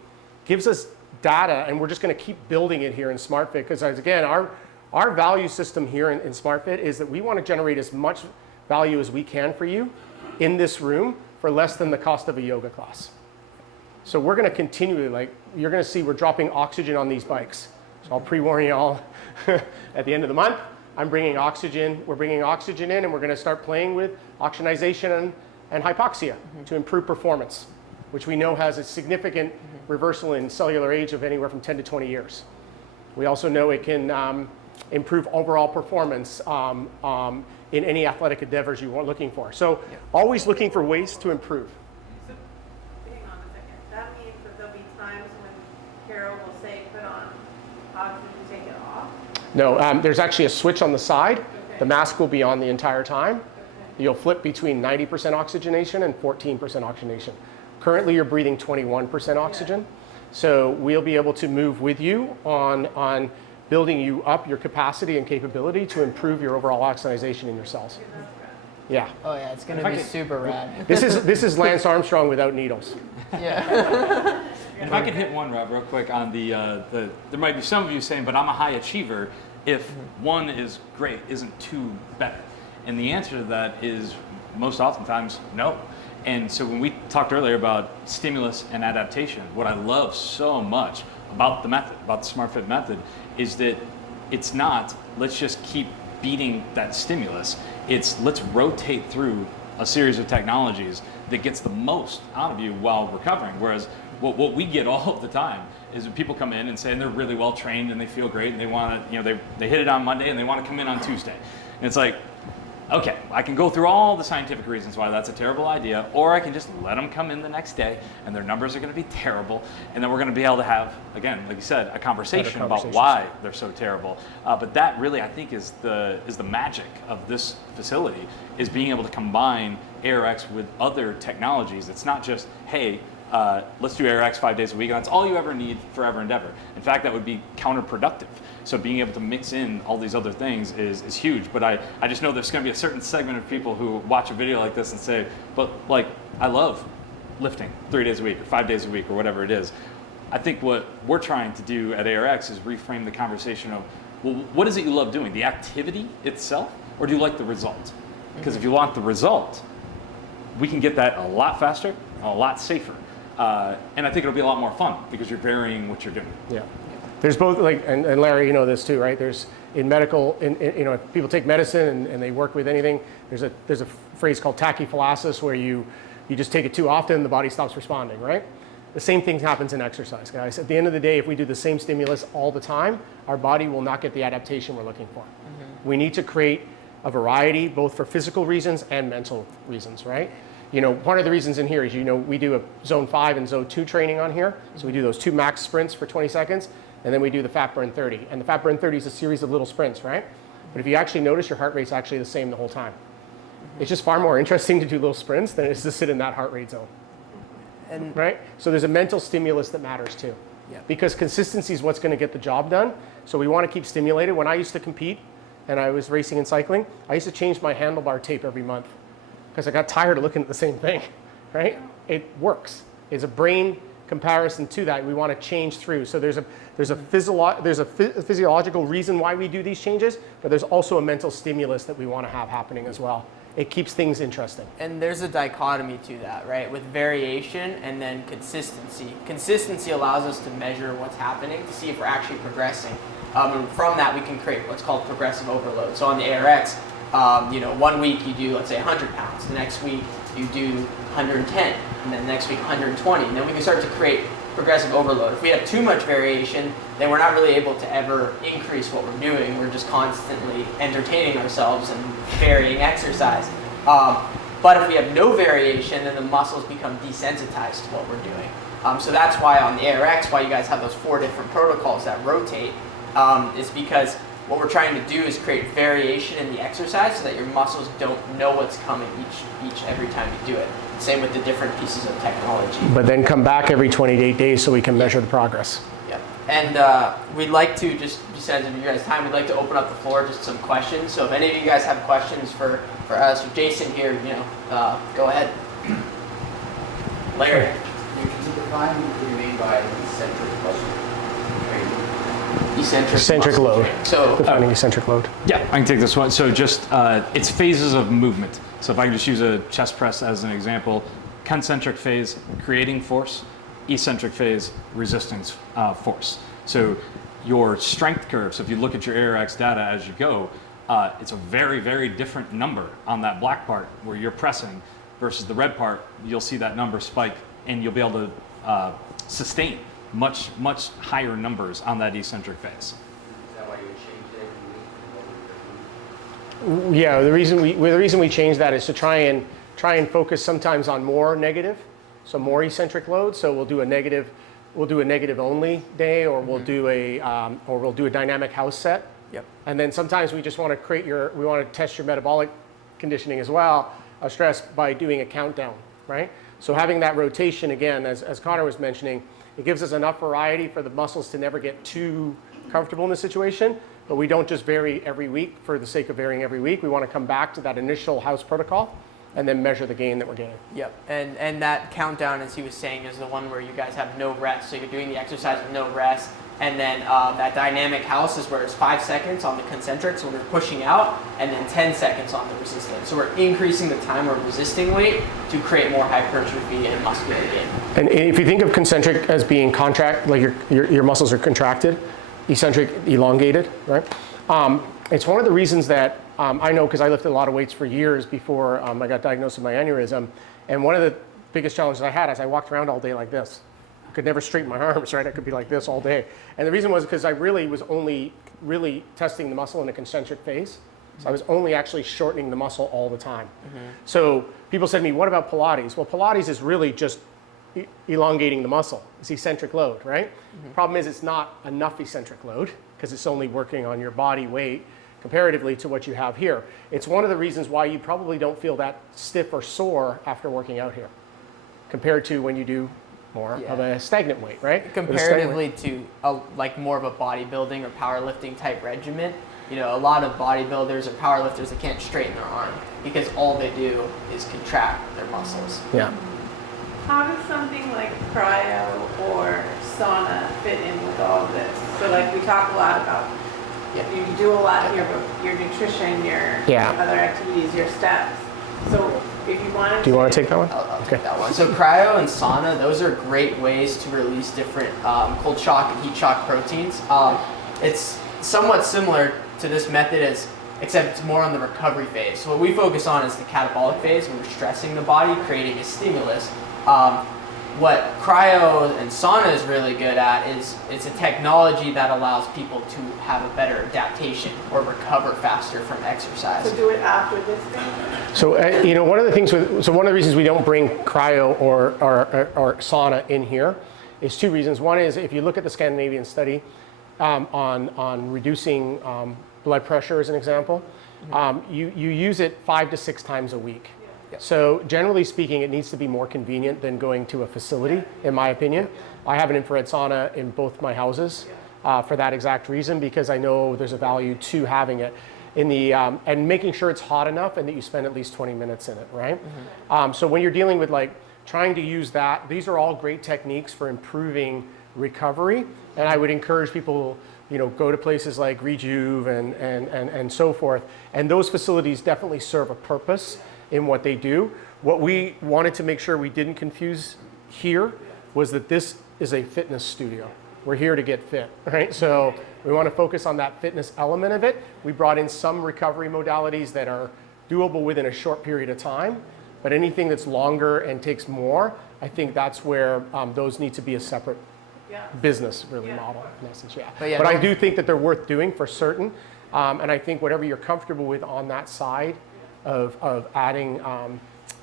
gives us data, and we're just going to keep building it here in SmartFit, because again, our value system here in SmartFit is that we want to generate as much value as we can for you in this room for less than the cost of a yoga class. So we're going to continue, you're going to see we're dropping oxygen on these bikes. So I'll pre-warn you all at the end of the month, I'm bringing oxygen, we're bringing oxygen in, and we're going to start playing with oxygenation and hypoxia to improve performance, which we know has a significant reversal in cellular age of anywhere from 10 to 20 years. We also know it can improve overall performance in any athletic endeavors you are looking for. So always looking for ways to improve. So, hang on a second. That means that there'll be times when Carol will say, put on oxygen, take it off? No, there's actually a switch on the side. Okay. The mask will be on the entire time. Okay. You'll flip between 90% oxygenation and 14% oxygenation. Currently, you're breathing 21% oxygen. So we'll be able to move with you on building you up your capacity and capability to improve your overall oxygenation in your cells. Yeah. oh yeah, it's going to be super rad. This is Lance Armstrong without needles. Yeah. And if I could hit one, Rob, real quick on there might be some of you saying, but I'm a high achiever. If one is great, isn't two better? And the answer to that is most oftentimes no. And so when we talked earlier about stimulus and adaptation, what I love so much about the method, about the SmartFit method, is that it's not, let's just keep beating that stimulus. It's let's rotate through a series of technologies that gets the most out of you while recovering. Whereas what we get all of the time is when people come in and say, and they're really well trained and they feel great and they want to, they hit it on Monday and they want to come in on Tuesday. And it's like, okay, I can go through all the scientific reasons why that's a terrible idea, or I can just let them come in the next day and their numbers are going to be terrible, and then we're going to be able to have, again, like you said, a conversation about why they're so terrible. But that really, I think, is the magic of this facility, is being able to combine ARX with other technologies. It's not just, hey, let's do ARX 5 days a week, and that's all you ever need forever and ever. In fact, that would be counterproductive. So being able to mix in all these other things is huge. But I just know there's going to be a certain segment of people who watch a video like this and say, but I love lifting 3 days a week or 5 days a week or whatever it is. I think what we're trying to do at ARX is reframe the conversation of, well, what is it you love doing? The activity itself, or do you like the result? Because if you want the result, we can get that a lot faster and a lot safer. And I think it'll be a lot more fun because you're varying what you're doing. Yeah. There's both, and Larry, you know this too, right? There's in medical, if people take medicine and they work with anything, there's a phrase called tachyphylaxis where you just take it too often, the body stops responding, right? The same thing happens in exercise, guys. At the end of the day, if we do the same stimulus all the time, our body will not get the adaptation we're looking for. We need to create a variety, both for physical reasons and mental reasons, right? One of the reasons in here is, we do a zone 5 and zone 2 training on here. So we do those 2 max sprints for 20 seconds, and then we do the fat burn 30. And the fat burn 30 is a series of little sprints, right? But if you actually notice, your heart rate's actually the same the whole time. It's just far more interesting to do little sprints than it is to sit in that heart rate zone. And right? So there's a mental stimulus that matters too. Yeah. Because consistency is what's going to get the job done. So we want to keep stimulated. When I used to compete and I was racing and cycling, I used to change my handlebar tape every month because I got tired of looking at the same thing, right? It works. It's a brain comparison to that. We want to change through. So there's a physiological reason why we do these changes, but there's also a mental stimulus that we want to have happening as well. it keeps things interesting. And there's a dichotomy to that, right? With variation and then consistency. Consistency allows us to measure what's happening to see if we're actually progressing. And from that, we can create what's called progressive overload. So on the ARX, 1 week you do, let's say, 100 pounds. The next week you do 110, and then the next week 120. And then we can start to create progressive overload. If we have too much variation, then we're not really able to ever increase what we're doing. We're just constantly entertaining ourselves and varying exercise. But if we have no variation, then the muscles become desensitized to what we're doing. So that's why on the ARX, why you guys have those 4 different protocols that rotate, is because what we're trying to do is create variation in the exercise so that your muscles don't know what's coming every time you do it. Same with the different pieces of technology. But then come back every 28 days so we can measure the progress. Yep. And we'd like to, just besides of you guys' time, we'd like to open up the floor to some questions. So if any of you guys have questions for us or Jason here, go ahead. Larry. Could you define what you mean by eccentric muscle training? Eccentric muscle load. training. So Defining eccentric load. Yeah, I can take this one. So just, it's phases of movement. So if I can just use a chest press as an example, concentric phase, creating force, eccentric phase, resistance force. So your strength curve, so if you look at your ARX data as you go, it's a very, very different number on that black part where you're pressing versus the red part. You'll see that number spike and you'll be able to sustain much, much higher numbers on that eccentric phase. Is that why you would change it every week? Yeah, the reason we change that is to try and focus sometimes on more negative, so more eccentric load. So we'll do a negative only day, or we'll do a dynamic house set. Yep. And then sometimes we just want to test your metabolic conditioning as well, stress, by doing a countdown, right? So having that rotation again, as Connor was mentioning, it gives us enough variety for the muscles to never get too comfortable in the situation, but we don't just vary every week for the sake of varying every week. We want to come back to that initial house protocol and then measure the gain that we're getting. Yep, and that countdown, as he was saying, is the one where you guys have no rest. So you're doing the exercise with no rest. And then that dynamic house is where it's 5 seconds on the concentric, so we're pushing out, and then 10 seconds on the resistance. So we're increasing the time we're resisting weight to create more hypertrophy and muscular gain. And if you think of concentric as being like your muscles are contracted, eccentric elongated, right? It's one of the reasons that I know, because I lifted a lot of weights for years before I got diagnosed with my aneurysm, and one of the biggest challenges I had is I walked around all day like this. I could never straighten my arms, right? I could be like this all day. And the reason was because I really was only testing the muscle in a concentric phase. So I was only actually shortening the muscle all the time. So people said to me, what about Pilates? Well, Pilates is really just elongating the muscle. It's eccentric load, right? Problem is it's not enough eccentric load because it's only working on your body weight comparatively to what you have here. It's one of the reasons why you probably don't feel that stiff or sore after working out here compared to when you do more of a stagnant weight, right? Comparatively to like more of a bodybuilding or powerlifting type regimen, a lot of bodybuilders or powerlifters, they can't straighten their arm because all they do is contract their muscles. Yeah. How does something like cryo or sauna fit in with all of this? So like we talk a lot about, you do a lot here, but your nutrition, your other activities, your steps. So if you wanted Do you want to take that one? I'll take that one. So cryo and sauna, those are great ways to release different cold shock and heat shock proteins. It's somewhat similar to this method except it's more on the recovery phase. So what we focus on is the catabolic phase when we're stressing the body, creating a stimulus. What cryo and sauna is really good at is it's a technology that allows people to have a better adaptation or recover faster from exercise. So do it after this thing? So one of the reasons we don't bring cryo or sauna in here is 2 reasons. One is if you look at the Scandinavian study on reducing blood pressure as an example, you use it 5 to 6 times a week. So generally speaking, it needs to be more convenient than going to a facility, in my opinion. I have an infrared sauna in both my houses for that exact reason, because I know there's a value to having it in the and making sure it's hot enough and that you spend at least 20 minutes in it, right? So when you're dealing with like trying to use that, these are all great techniques for improving recovery, and I would encourage people go to places like Rejuve and so forth. And those facilities definitely serve a purpose in what they do. What we wanted to make sure we didn't confuse here was that this is a fitness studio. We're here to get fit, right? So we want to focus on that fitness element of it. We brought in some recovery modalities that are doable within a short period of time, but anything that's longer and takes more, I think that's where those need to be a separate business really model in essence, But I do think that they're worth doing for certain, and I think whatever you're comfortable with on that side of adding,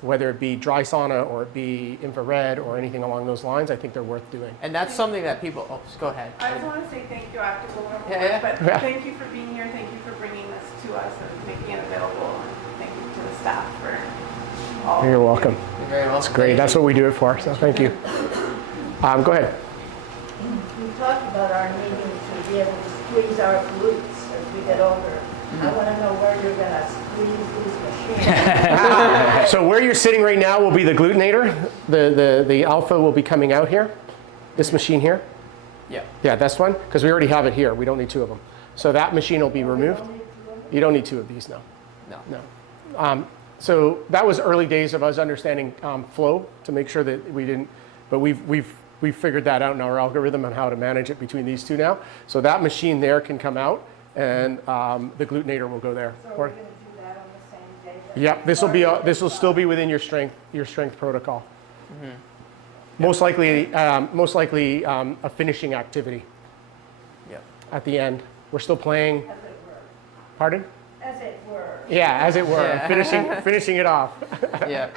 whether it be dry sauna or it be infrared or anything along those lines, I think they're worth doing. And that's something that people, just go ahead. I just want to say thank you. I have to go over but thank you for being here. Thank you for bringing this to us and making it available. And thank you to the staff for all. You're welcome. You're very welcome. It's great. That's what we do it for, so thank you. Go ahead. We talked about our needing to be able to squeeze our glutes as we get older. I want to know where you're going to squeeze these machines. So where you're sitting right now will be the glutenator. The alpha will be coming out here. This machine here. Yeah, that's one, because we already have it here. We don't need two of them. So that machine will be removed. You don't need two of these, no. No. So that was early days of us understanding flow to make sure that we didn't, but we've figured that out in our algorithm on how to manage it between these two now. So that machine there can come out, and the glutenator will go there. So we're going to do that on the same day? Yep, this will still be within your strength protocol. Most likely a finishing activity. At the end, we're still playing. As it were. Pardon? As it were. Yeah, as it were. Yeah. Finishing it off. Yeah.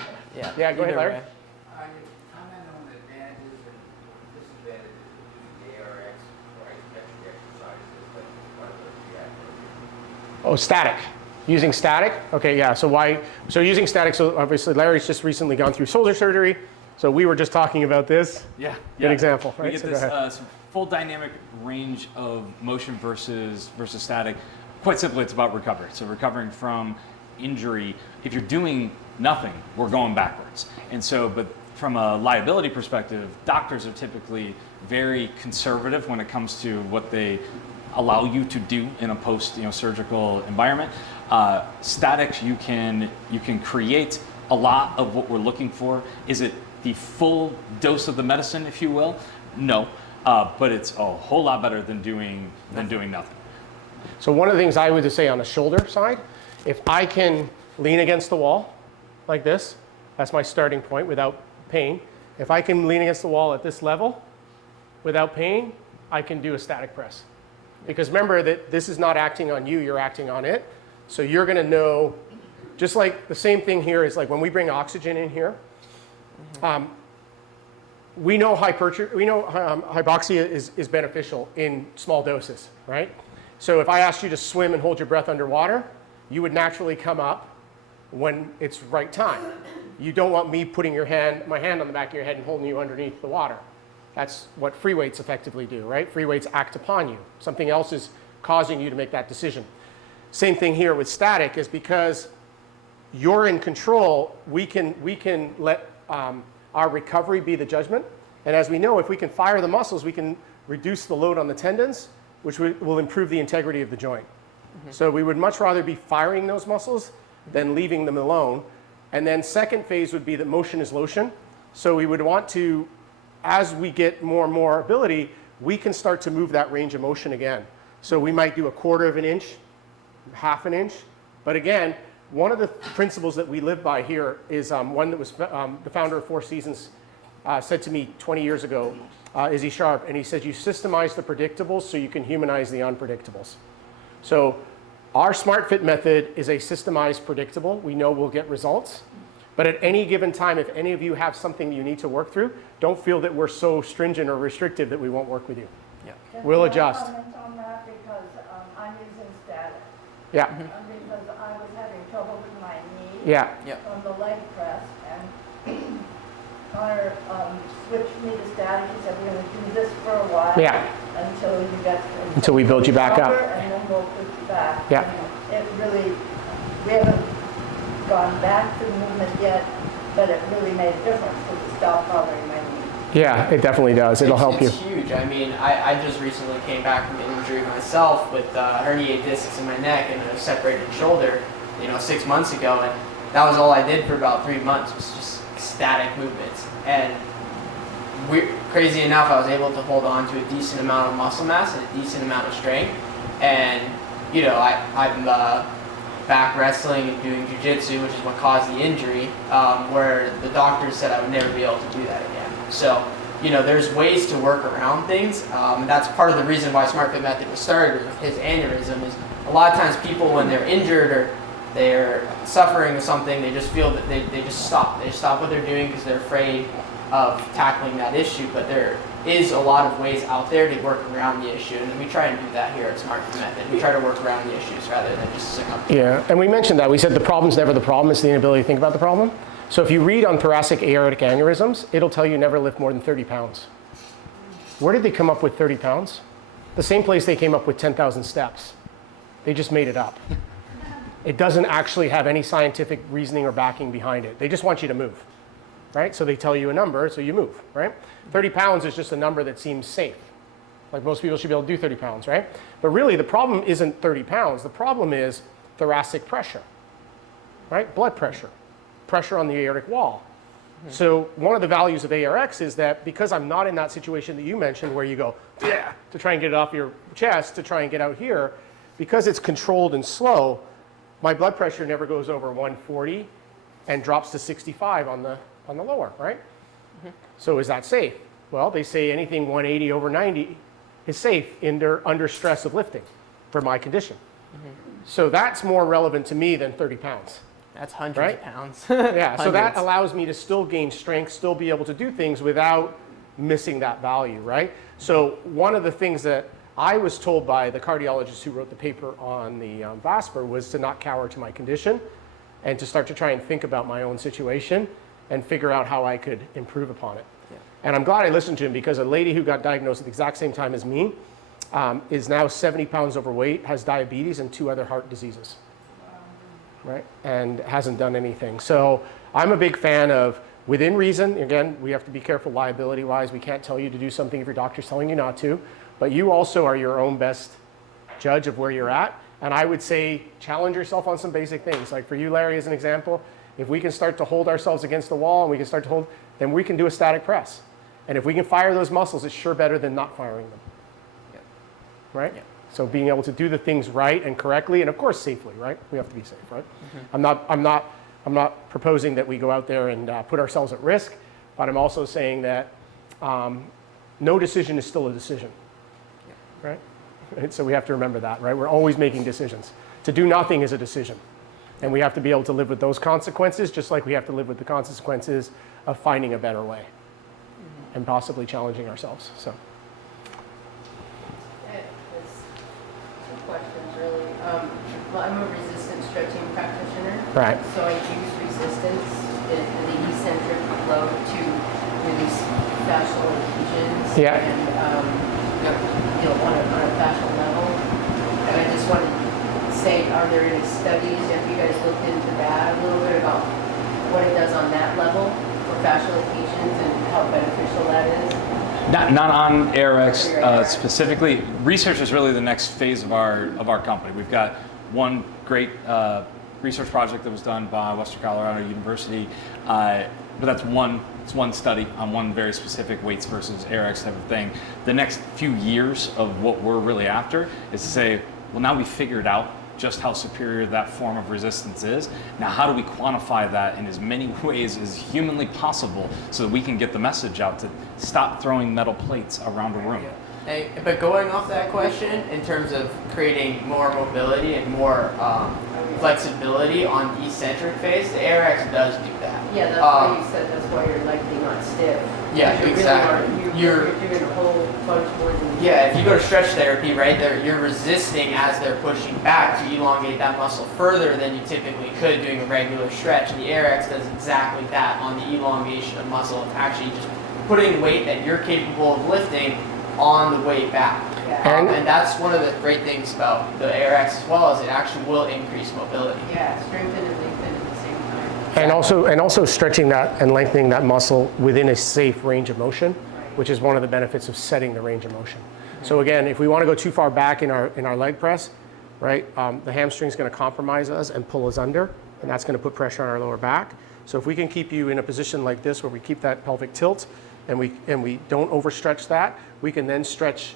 Yeah, go ahead, Larry. Comment on the advantages and disadvantages of using the ARX for isometric exercises, like part of the reactor. Oh, static. Using static? Okay, yeah. So using static, so obviously Larry's just recently gone through shoulder surgery. So we were just talking about this. Good example, right? We get So this full dynamic range of motion versus static. Quite simply, it's about recovery. So recovering from injury, if you're doing nothing, we're going backwards. And so, but from a liability perspective, doctors are typically very conservative when it comes to what they allow you to do in a post-surgical environment. Statics, you can create a lot of what we're looking for. Is it the full dose of the medicine, if you will? No, but it's a whole lot better than doing nothing. So one of the things I would just say on the shoulder side, if I can lean against the wall like this, that's my starting point without pain. If I can lean against the wall at this level without pain, I can do a static press. Because remember that this is not acting on you, you're acting on it. So you're going to know, just like the same thing here is like when we bring oxygen in here, we know hypoxia is beneficial in small doses, right? So if I asked you to swim and hold your breath underwater, you would naturally come up when it's right time. You don't want me putting my hand on the back of your head and holding you underneath the water. That's what free weights effectively do, right? Free weights act upon you. Something else is causing you to make that decision. Same thing here with static is because you're in control, we can let our recovery be the judgment. And as we know, if we can fire the muscles, we can reduce the load on the tendons, which will improve the integrity of the joint. So we would much rather be firing those muscles than leaving them alone. And then second phase would be that motion is lotion. So we would want to, as we get more and more ability, we can start to move that range of motion again. So we might do 1/4 of an inch, 1/2 an inch. But again, one of the principles that we live by here is one that was the founder of Four Seasons said to me 20 years ago, Izzy Sharp, and he said, you systemize the predictables so you can humanize the unpredictables. So our SmartFit method is a systemized predictable. We know we'll get results. But at any given time, if any of you have something you need to work through, don't feel that we're so stringent or restrictive that we won't work with you. We'll adjust. Can I comment on that because I'm using static. Yeah. Because I was having trouble with my knee Yeah. on the leg press, and Connor switched me to static. He said, we're going to do this for a while until you get until we build you back up. And then we'll put you back. Yeah. It really, we haven't gone back to the movement yet, but it really made a difference because it stopped bothering my knee. Yeah, it definitely does. It'll help you. It's huge. I mean, I just recently came back from an injury myself with herniated discs in my neck and a separated shoulder, 6 months ago, and that was all I did for about 3 months, was just static movements. And crazy enough, I was able to hold on to a decent amount of muscle mass and a decent amount of strength. And I'm back wrestling and doing jiu-jitsu, which is what caused the injury, where the doctors said I would never be able to do that again. So, there's ways to work around things, and that's part of the reason why SmartFit Method was started with his aneurysm. Is a lot of times people, when they're injured or they're suffering with something, they just feel that they just stop. They just stop what they're doing because they're afraid of tackling that issue. But there is a lot of ways out there to work around the issue, and we try and do that here at SmartFit Method. We try to work around the issues rather than just sing up. Yeah, and we mentioned that. We said the problem's never the problem, it's the inability to think about the problem. So if you read on thoracic aortic aneurysms, it'll tell you never lift more than 30 pounds. Where did they come up with 30 pounds? The same place they came up with 10,000 steps. They just made it up. It doesn't actually have any scientific reasoning or backing behind it. They just want you to move, right? So they tell you a number, so you move, right? 30 pounds is just a number that seems safe. Like most people should be able to do 30 pounds, right? But really the problem isn't 30 pounds. The problem is thoracic pressure, right? Blood pressure. Pressure on the aortic wall. So one of the values of ARX is that because I'm not in that situation that you mentioned where you go, yeah, to try and get it off your chest, to try and get out here, because it's controlled and slow, my blood pressure never goes over 140 and drops to 65 on the lower, right? So is that safe? Well, they say anything 180 over 90 is safe under stress of lifting for my condition. So that's more relevant to me than 30 pounds. That's hundreds Right? of pounds. Yeah, so that Hundreds. allows me to still gain strength, still be able to do things without missing that value, right? So one of the things that I was told by the cardiologist who wrote the paper on the VASPER was to not cower to my condition and to start to try and think about my own situation and figure out how I could improve upon it. Yeah. And I'm glad I listened to him because a lady who got diagnosed at the exact same time as me is now 70 pounds overweight, has diabetes and 2 other heart diseases. Right? And hasn't done anything. So I'm a big fan of within reason. Again, we have to be careful liability-wise. We can't tell you to do something if your doctor's telling you not to. But you also are your own best judge of where you're at. And I would say challenge yourself on some basic things. Like for you, Larry, as an example, if we can start to hold ourselves against the wall and we can start to hold, then we can do a static press. And if we can fire those muscles, it's sure better than not firing them. Yeah. Right? Yeah. So being able to do the things right and correctly, and of course safely, right? We have to be safe, right? I'm not proposing that we go out there and put ourselves at risk, but I'm also saying that no decision is still a decision, right? So we have to remember that, right? We're always making decisions. To do nothing is a decision, and we have to be able to live with those consequences, just like we have to live with the consequences of finding a better way and possibly challenging ourselves. So. Questions really. Well, I'm a resistance stretching practitioner. Right. So I use resistance in the eccentric flow to release fascial adhesions. Yeah. And on a fascial level. And I just want to say, are there any studies? Have you guys looked into that a little bit about what it does on that level for fascial adhesions and how beneficial that is? Not on ARX specifically. Research is really the next phase of our company. We've got one great research project that was done by Western Colorado University, but that's one study on one very specific weights versus ARX type of thing. The next few years of what we're really after is to say, well, now we figured out just how superior that form of resistance is. Now, how do we quantify that in as many ways as humanly possible so that we can get the message out to stop throwing metal plates around a room? Hey, but going off that question, in terms of creating more mobility and more flexibility on the eccentric phase, the ARX does do that. Yeah, that's why you said that's why you're likely not stiff. Yeah, You're exactly. Really you're doing a whole bunch more than. Yeah, if you go to stretch therapy, right, you're resisting as they're pushing back to elongate that muscle further than you typically could doing a regular stretch. And the ARX does exactly that on the elongation of muscle. It's actually just putting weight that you're capable of lifting on the way back. Yeah. And that's one of the great things about the ARX as well, is it actually will increase mobility. Yeah, strengthen and lengthen at the same time. And also stretching that and lengthening that muscle within a safe range of motion, which is one of the benefits of setting the range of motion. So again, if we want to go too far back in our leg press, right, the hamstring is going to compromise us and pull us under, and that's going to put pressure on our lower back. So if we can keep you in a position like this where we keep that pelvic tilt and we don't overstretch that, we can then stretch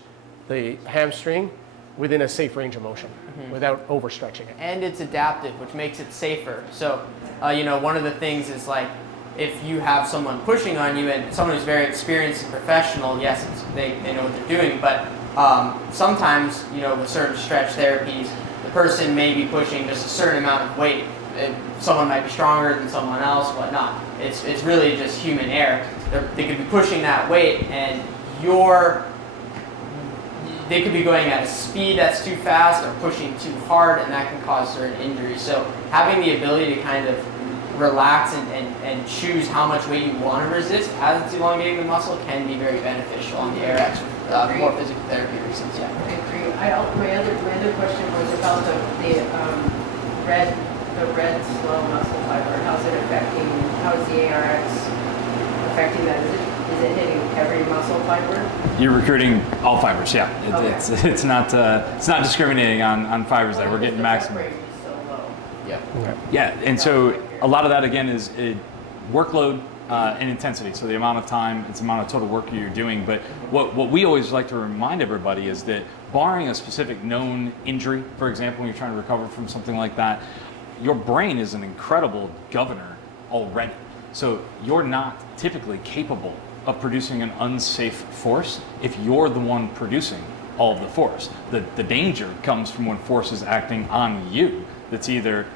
the hamstring within a safe range of motion without overstretching it. And it's adaptive, which makes it safer. So, one of the things is like, if you have someone pushing on you and someone who's very experienced and professional, yes, they know what they're doing, but sometimes, with certain stretch therapies, the person may be pushing just a certain amount of weight. Someone might be stronger than someone else, whatnot. It's really just human error. They could be pushing that weight, and they could be going at a speed that's too fast or pushing too hard, and that can cause certain injuries. So having the ability to kind of relax and choose how much weight you want to resist as it's elongating the muscle can be very beneficial on the ARX for more physical therapy reasons. Yeah. I agree. My other question was about the red slow muscle fiber. How's the ARX affecting that? Is it hitting every muscle fiber? You're recruiting all fibers, yeah. It's not discriminating on fibers there. We're getting maximum. Range is so low. Yeah, and so a lot of that again is workload and intensity. So the amount of time, it's the amount of total work you're doing. But what we always like to remind everybody is that barring a specific known injury, for example, when you're trying to recover from something like that, your brain is an incredible governor already. So you're not typically capable of producing an unsafe force if you're the one producing all of the force. The danger comes from when force is acting on you. That's either,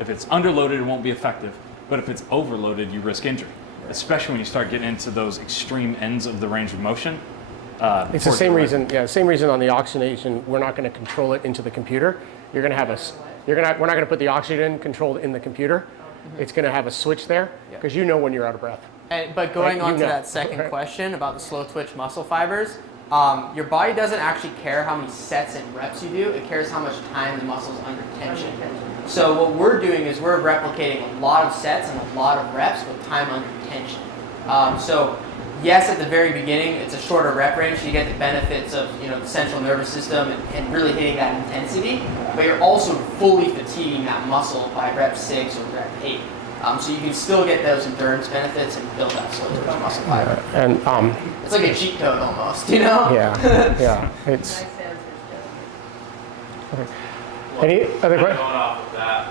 if it's underloaded, it won't be effective, but if it's overloaded, you risk injury, especially when you start getting into those extreme ends of the range of motion. It's the same reason, same reason on the oxygenation, we're not going to control it into the computer. We're not going to put the oxygen controlled in the computer. It's going to have a switch there because you know when you're out of breath. But going on to that second question about the slow twitch muscle fibers, your body doesn't actually care how many sets and reps you do. It cares how much time the muscle's under tension. So what we're doing is we're replicating a lot of sets and a lot of reps with time under tension. So yes, at the very beginning, it's a shorter rep range. So you get the benefits of the central nervous system and really hitting that intensity. But you're also fully fatiguing that muscle by rep 6 or rep 8. So you can still get those endurance benefits and build that slow twitch muscle fiber. And it's like a cheat code almost, Yeah. It's. Okay. Any other questions? Going off of that,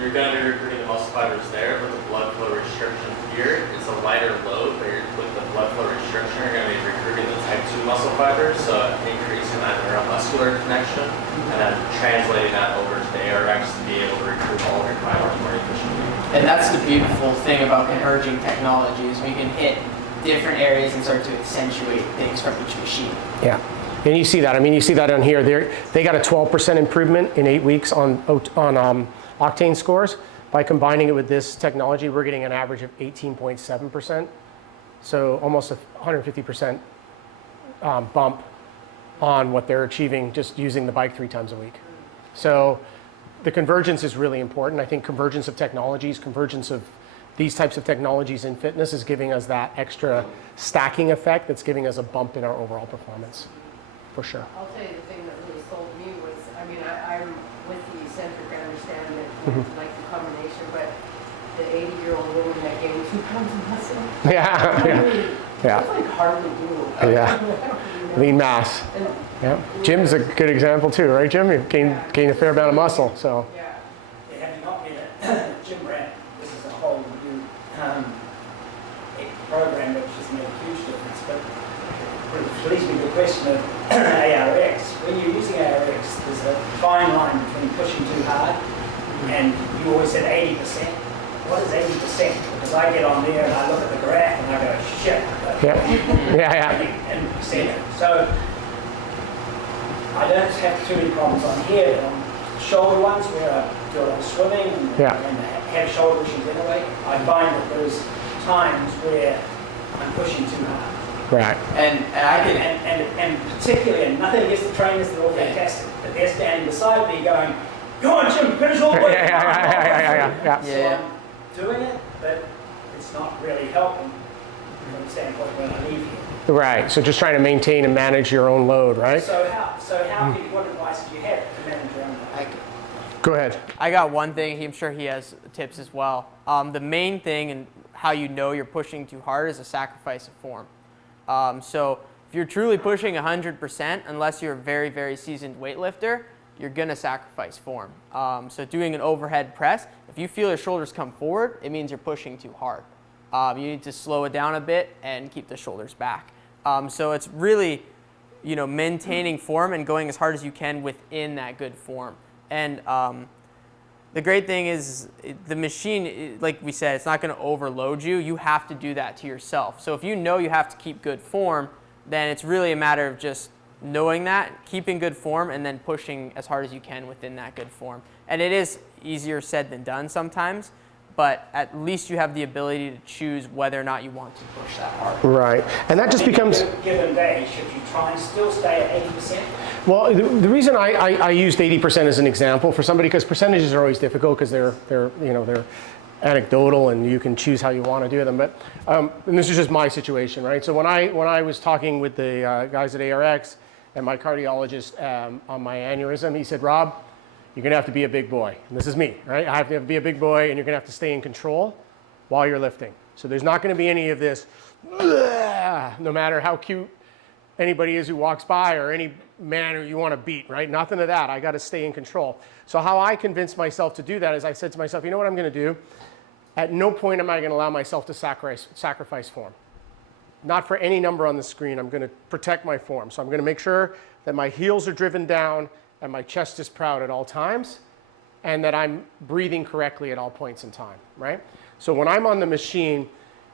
you're going to be recruiting the muscle fibers there, but the blood flow restriction here, it's a lighter load, but with the blood flow restriction, you're going to be recruiting the type 2 muscle fibers, so increasing that neuromuscular connection, and then translating that over to the ARX to be able to recruit all of your fibers more efficiently. And that's the beautiful thing about converging technologies. We can hit different areas and start to accentuate things from each machine. Yeah. And you see that. I mean, you see that on here. They got a 12% improvement in 8 weeks on octane scores. By combining it with this technology, we're getting an average of 18.7%. So almost a 150% bump on what they're achieving just using the bike 3 times a week. So the convergence is really important. I think convergence of technologies, convergence of these types of technologies in fitness is giving us that extra stacking effect that's giving us a bump in our overall performance, for sure. I'll tell you the thing that really sold me was, I'm with the eccentric, I understand that like the combination, but the 80-year-old woman that gained 2 pounds of muscle. Yeah. That's like hardly doable. Yeah. Lean mass. Yeah. Jim's a good example too, right, Jim? You've gained a fair amount of muscle, so. Yeah. Having not been a gym rat, this is a whole new program which has made a huge difference. But it leads me to the question of ARX. When you're using ARX, there's a fine line between pushing too hard and you always said 80%. What is 80%? Because I get on there and I look at the graph and I go, shit. And percent. So I don't have too many problems on here, but on shoulder ones where I do a lot of swimming and have shoulder issues anyway, I find that there's times where I'm pushing too hard. Right. And particularly, and nothing against the trainers, they're all fantastic, but they're standing beside me going, go on, Jim, finish all the way. Yeah. So I'm doing it, but it's not really helping from the standpoint when I leave here. Right. So just trying to maintain and manage your own load, right? So what advice do you have to manage your own load? Go ahead. I got one thing. I'm sure he has tips as well. The main thing and how you know you're pushing too hard is a sacrifice of form. So if you're truly pushing 100%, unless you're a very, very seasoned weightlifter, you're going to sacrifice form. So doing an overhead press, if you feel your shoulders come forward, it means you're pushing too hard. You need to slow it down a bit and keep the shoulders back. So it's really, maintaining form and going as hard as you can within that good form. And the great thing is the machine, like we said, it's not going to overload you. You have to do that to yourself. So if you know you have to keep good form, then it's really a matter of just knowing that, keeping good form, and then pushing as hard as you can within that good form. And it is easier said than done sometimes, but at least you have the ability to choose whether or not you want to push that hard. Right. And that just becomes... On a given day, should you try and still stay at 80%? Well, the reason I used 80% as an example for somebody, because percentages are always difficult because they're anecdotal and you can choose how you want to do them. But and this is just my situation, right? So when I was talking with the guys at ARX and my cardiologist on my aneurysm, he said, Rob, you're going to have to be a big boy. And this is me, right? I have to be a big boy and you're going to have to stay in control while you're lifting. So there's not going to be any of this, no matter how cute anybody is who walks by or any man who you want to beat, right? Nothing of that. I got to stay in control. So how I convinced myself to do that is I said to myself, you know what I'm going to do? At no point am I going to allow myself to sacrifice form. Not for any number on the screen. I'm going to protect my form. So I'm going to make sure that my heels are driven down and my chest is proud at all times and that I'm breathing correctly at all points in time, right? So when I'm on the machine,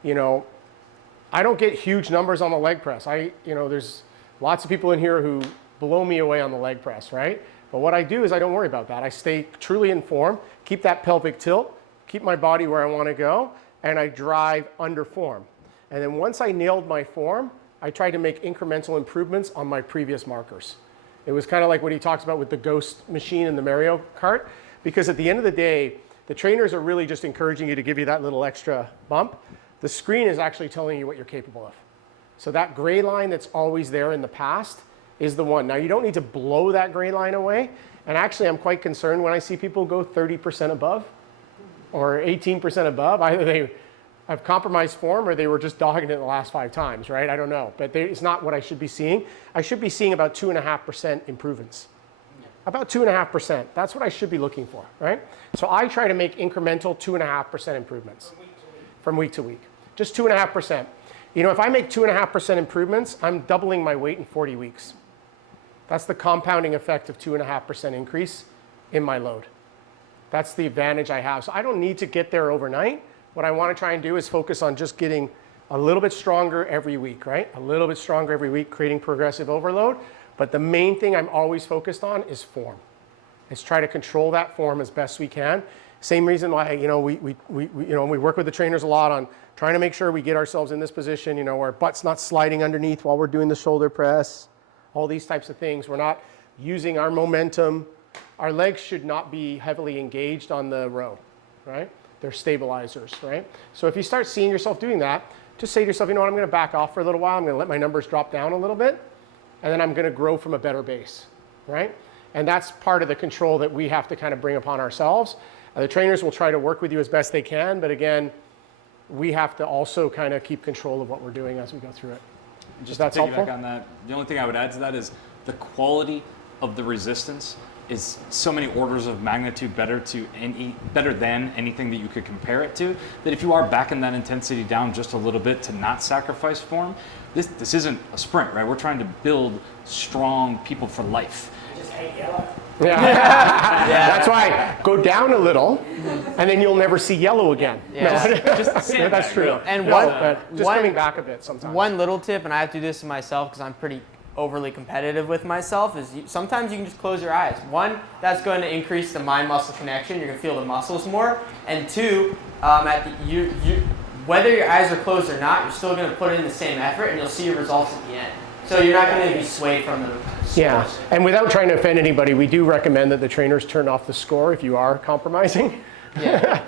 I don't get huge numbers on the leg press. There's lots of people in here who blow me away on the leg press, right? But what I do is I don't worry about that. I stay truly in form, keep that pelvic tilt, keep my body where I want to go, and I drive under form. And then once I nailed my form, I try to make incremental improvements on my previous markers. It was kind of like what he talks about with the ghost machine in the Mario Kart, because at the end of the day, the trainers are really just encouraging you to give you that little extra bump. The screen is actually telling you what you're capable of. So that gray line that's always there in the past is the one. Now you don't need to blow that gray line away. And actually I'm quite concerned when I see people go 30% above or 18% above. Either they have compromised form or they were just dogging it the last 5 times, right? I don't know, but it's not what I should be seeing. I should be seeing about 2.5% improvements. About 2.5%. That's what I should be looking for, right? So I try to make incremental 2.5% improvements from week to week. Just 2.5%. If I make 2.5% improvements, I'm doubling my weight in 40 weeks. That's the compounding effect of 2.5% increase in my load. That's the advantage I have. So I don't need to get there overnight. What I want to try and do is focus on just getting a little bit stronger every week, right? A little bit stronger every week, creating progressive overload. But the main thing I'm always focused on is form. Is try to control that form as best we can. Same reason why we work with the trainers a lot on trying to make sure we get ourselves in this position, where our butt's not sliding underneath while we're doing the shoulder press. All these types of things. We're not using our momentum. Our legs should not be heavily engaged on the row, right? They're stabilizers, right? So if you start seeing yourself doing that, just say to yourself, I'm going to back off for a little while. I'm going to let my numbers drop down a little bit, and then I'm going to grow from a better base, right? And that's part of the control that we have to kind of bring upon ourselves. The trainers will try to work with you as best they can, but again, we have to also kind of keep control of what we're doing as we go through it. Just to piggyback on that, the only thing I would add to that is the quality of the resistance is so many orders of magnitude better than anything that you could compare it to, that if you are backing that intensity down just a little bit to not sacrifice form, this isn't a sprint, right? We're trying to build strong people for life. I just hate yellow. Yeah. That's why go down a little, and then you'll never see yellow again. Yeah. No, that's true. And just coming back a bit sometimes. One little tip, and I have to do this to myself because I'm pretty overly competitive with myself, is sometimes you can just close your eyes. One, that's going to increase the mind-muscle connection. You're going to feel the muscles more. And two, whether your eyes are closed or not, you're still going to put in the same effort, and you'll see your results at the end. So you're not going to be swayed from the Yeah, scores. and without trying to offend anybody, we do recommend that the trainers turn off the score if you are compromising. Yeah.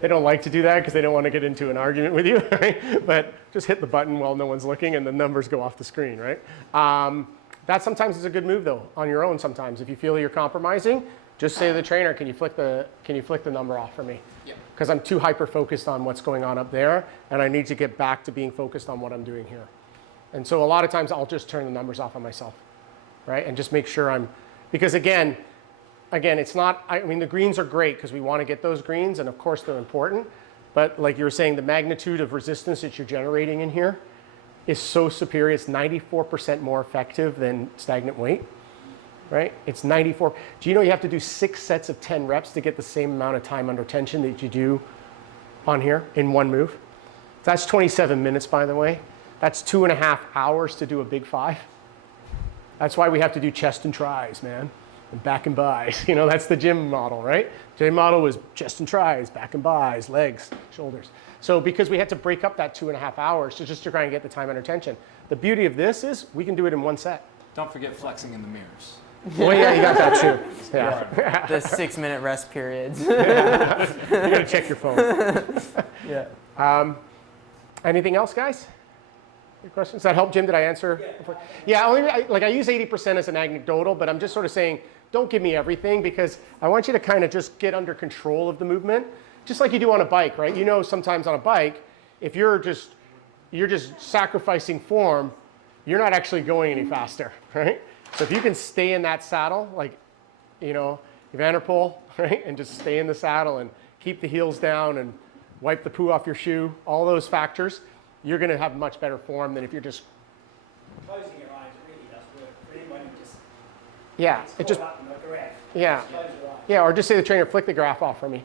They don't like to do that because they don't want to get into an argument with you, right? But just hit the button while no one's looking and the numbers go off the screen, right? That sometimes is a good move though, on your own sometimes. If you feel you're compromising, just say to the trainer, can you flick the number off for me? Yeah. Because I'm too hyper-focused on what's going on up there, and I need to get back to being focused on what I'm doing here. And so a lot of times I'll just turn the numbers off on myself, right? And just make sure because again, it's not, I mean, the greens are great because we want to get those greens, and of course they're important, but like you were saying, the magnitude of resistance that you're generating in here is so superior. It's 94% more effective than stagnant weight, right? It's 94. Do you know you have to do 6 sets of 10 reps to get the same amount of time under tension that you do on here in one move? That's 27 minutes, by the way. That's 2.5 hours to do a big 5. That's why we have to do chest and tries, man, and back and bis. You know, that's the gym model, right? Gym model was chest and tries, back and bis, legs, shoulders. So because we had to break up that 2.5 hours to try and get the time under tension. The beauty of this is we can do it in one set. Don't forget flexing in the mirrors. Well, yeah, you got that too. Yeah. The 6-minute rest periods. Yeah. You gotta check your phone. Yeah. Anything else, guys? Your questions? Does that help, Jim? Did I answer? Yeah, I use 80% as an anecdotal, but I'm just sort of saying, don't give me everything because I want you to kind of just get under control of the movement, just like you do on a bike, right? You know, sometimes on a bike, if you're just sacrificing form, you're not actually going any faster, right? So if you can stay in that saddle, like, you know, Vanderpool, right? And just stay in the saddle and keep the heels down and wipe the poo off your shoe, all those factors, you're going to have much better form than if you're just... Closing your eyes really does work. For anyone who just... Yeah, it just... Yeah. Close your eyes. Yeah, or just say to the trainer, flick the graph off for me.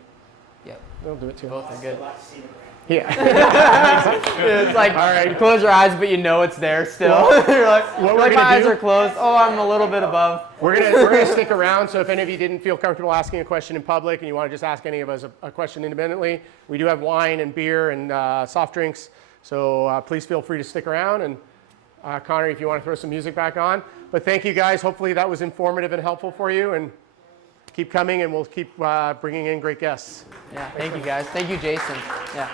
Yep. They'll do it too. Both are good. I'd like to see the graph. Yeah. It's like, All right. you close your eyes, but you know it's there still. Well, you're like, what we're my gonna eyes do- are closed. Oh, I'm a little bit above. We're gonna stick around, so if any of you didn't feel comfortable asking a question in public and you want to just ask any of us a question independently, we do have wine and beer and soft drinks, so please feel free to stick around. And Connor, if you want to throw some music back on. But thank you guys. Hopefully that was informative and helpful for you. And keep coming, and we'll keep bringing in great guests. Yeah, thank you guys. Thank you, Jason. Yeah.